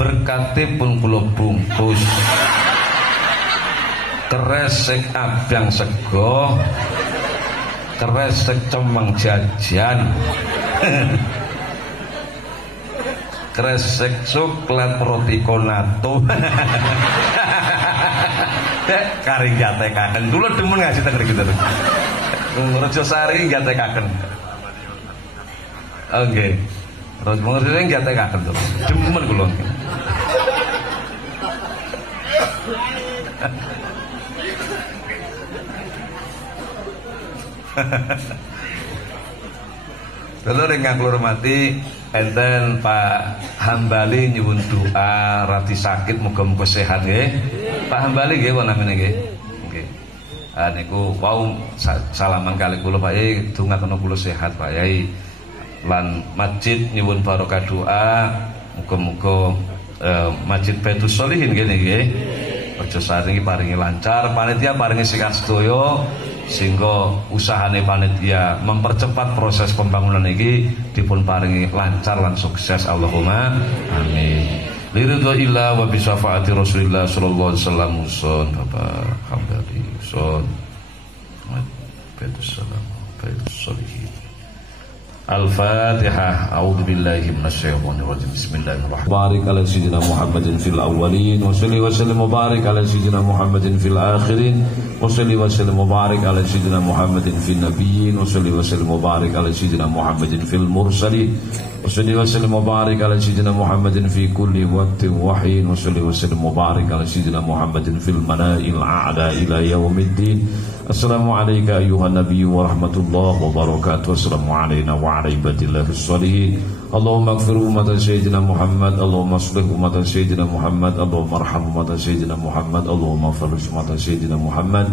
berkatipun kula bungkus kresek abang sego, kresek cemeng jajan, kresek coklat roti konato. Kari gatekaken dulu demen ngaji teng mriki terus. Rejosari gatekaken. Oke. Terus mengerti gatekaken terus. Demen kula. Dulur ingkang kula hormati, enten Pak Hambali nyuwun doa rati sakit muga-muga sehat nggih. Pak Hambali nggih wonten namine nggih. Nggih. Niku wau salaman kali kula Pak Yai dongaken kula sehat Pak Yai. Lan masjid nyuwun barokah doa muga-muga Masjid Baitus Sholihin nggih nggih. Aja saringi paringi lancar, panitia paringi sikat sedaya sehingga usahane panitia mempercepat proses pembangunan ini dipun paringi lancar lan sukses Allahumma amin. liridho illa wa bisafaati Rasulillah sallallahu alaihi wasallam son Bapak Hambali son Baitus Salam Baitus Solihin. Al-Fatihah. A'udzu billahi minasyaitonir rajim. Bismillahirrahmanirrahim. Barik ala sayyidina Muhammadin fil awwalin wa salli wa sallim wa barik ala sayyidina Muhammadin fil akhirin wa salli wa sallim wa barik ala sayyidina Muhammadin fil nabiyyin wa salli wa sallim wa barik ala sayyidina Muhammadin fil mursalin wa salli wa sallim wa barik ala sayyidina Muhammadin fi kulli waqtin wa hin wa salli wa sallim wa barik ala sayyidina Muhammadin fil mana'il a'la ila yaumiddin. Assalamu alayka ayuhan nabiyyu wa rahmatullahi wa barakatuh. Assalamu alayna wa ala ibadillahi sholihin. Allahumma ighfir ummata sayyidina Muhammad, Allahumma aslih ummata sayyidina Muhammad, Allahumma arham ummata sayyidina Muhammad, Allahumma farij ummata sayyidina Muhammad.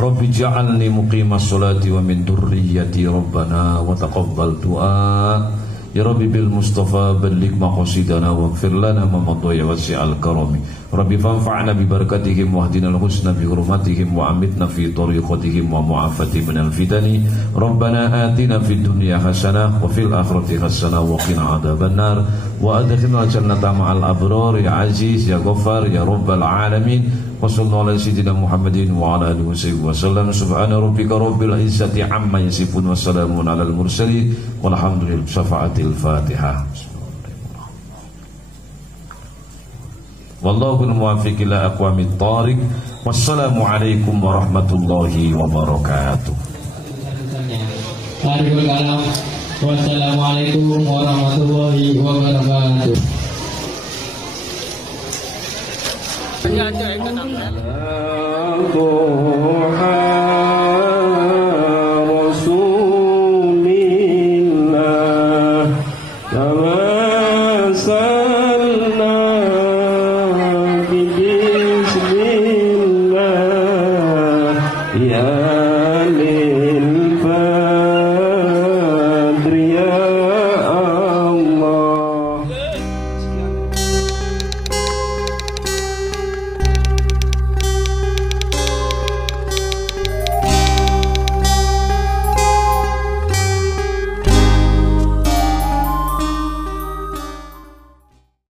Rabbi ja'alni muqimas salati wa min durriyyati rabbana wa taqabbal du'a. Ya Rabbi bil Mustafa balligh maqasidana waghfir lana ma madha ya wasi'al karami. Rabbi fanfa'na bi barakatihim wahdina al-husna bi hurmatihim wa amitna fi tariqatihim wa mu'afati minal fitani. Rabbana atina fid dunya hasanah wa fil akhirati hasanah wa qina adzaban nar wa adkhilna jannata ma'al abrar ya aziz ya ghaffar ya rabbal alamin. Wa sallallahu ala sayyidina Muhammadin wa ala alihi wa sallam. Subhana rabbika rabbil izzati amma yasifun wa salamun alal mursalin walhamdulillahi syafa'atil Fatihah. Wallahu muwaffiq ila aqwamit thariq. Wassalamu alaikum warahmatullahi wabarakatuh. Wassalamualaikum warahmatullahi wabarakatuh. Rasulillah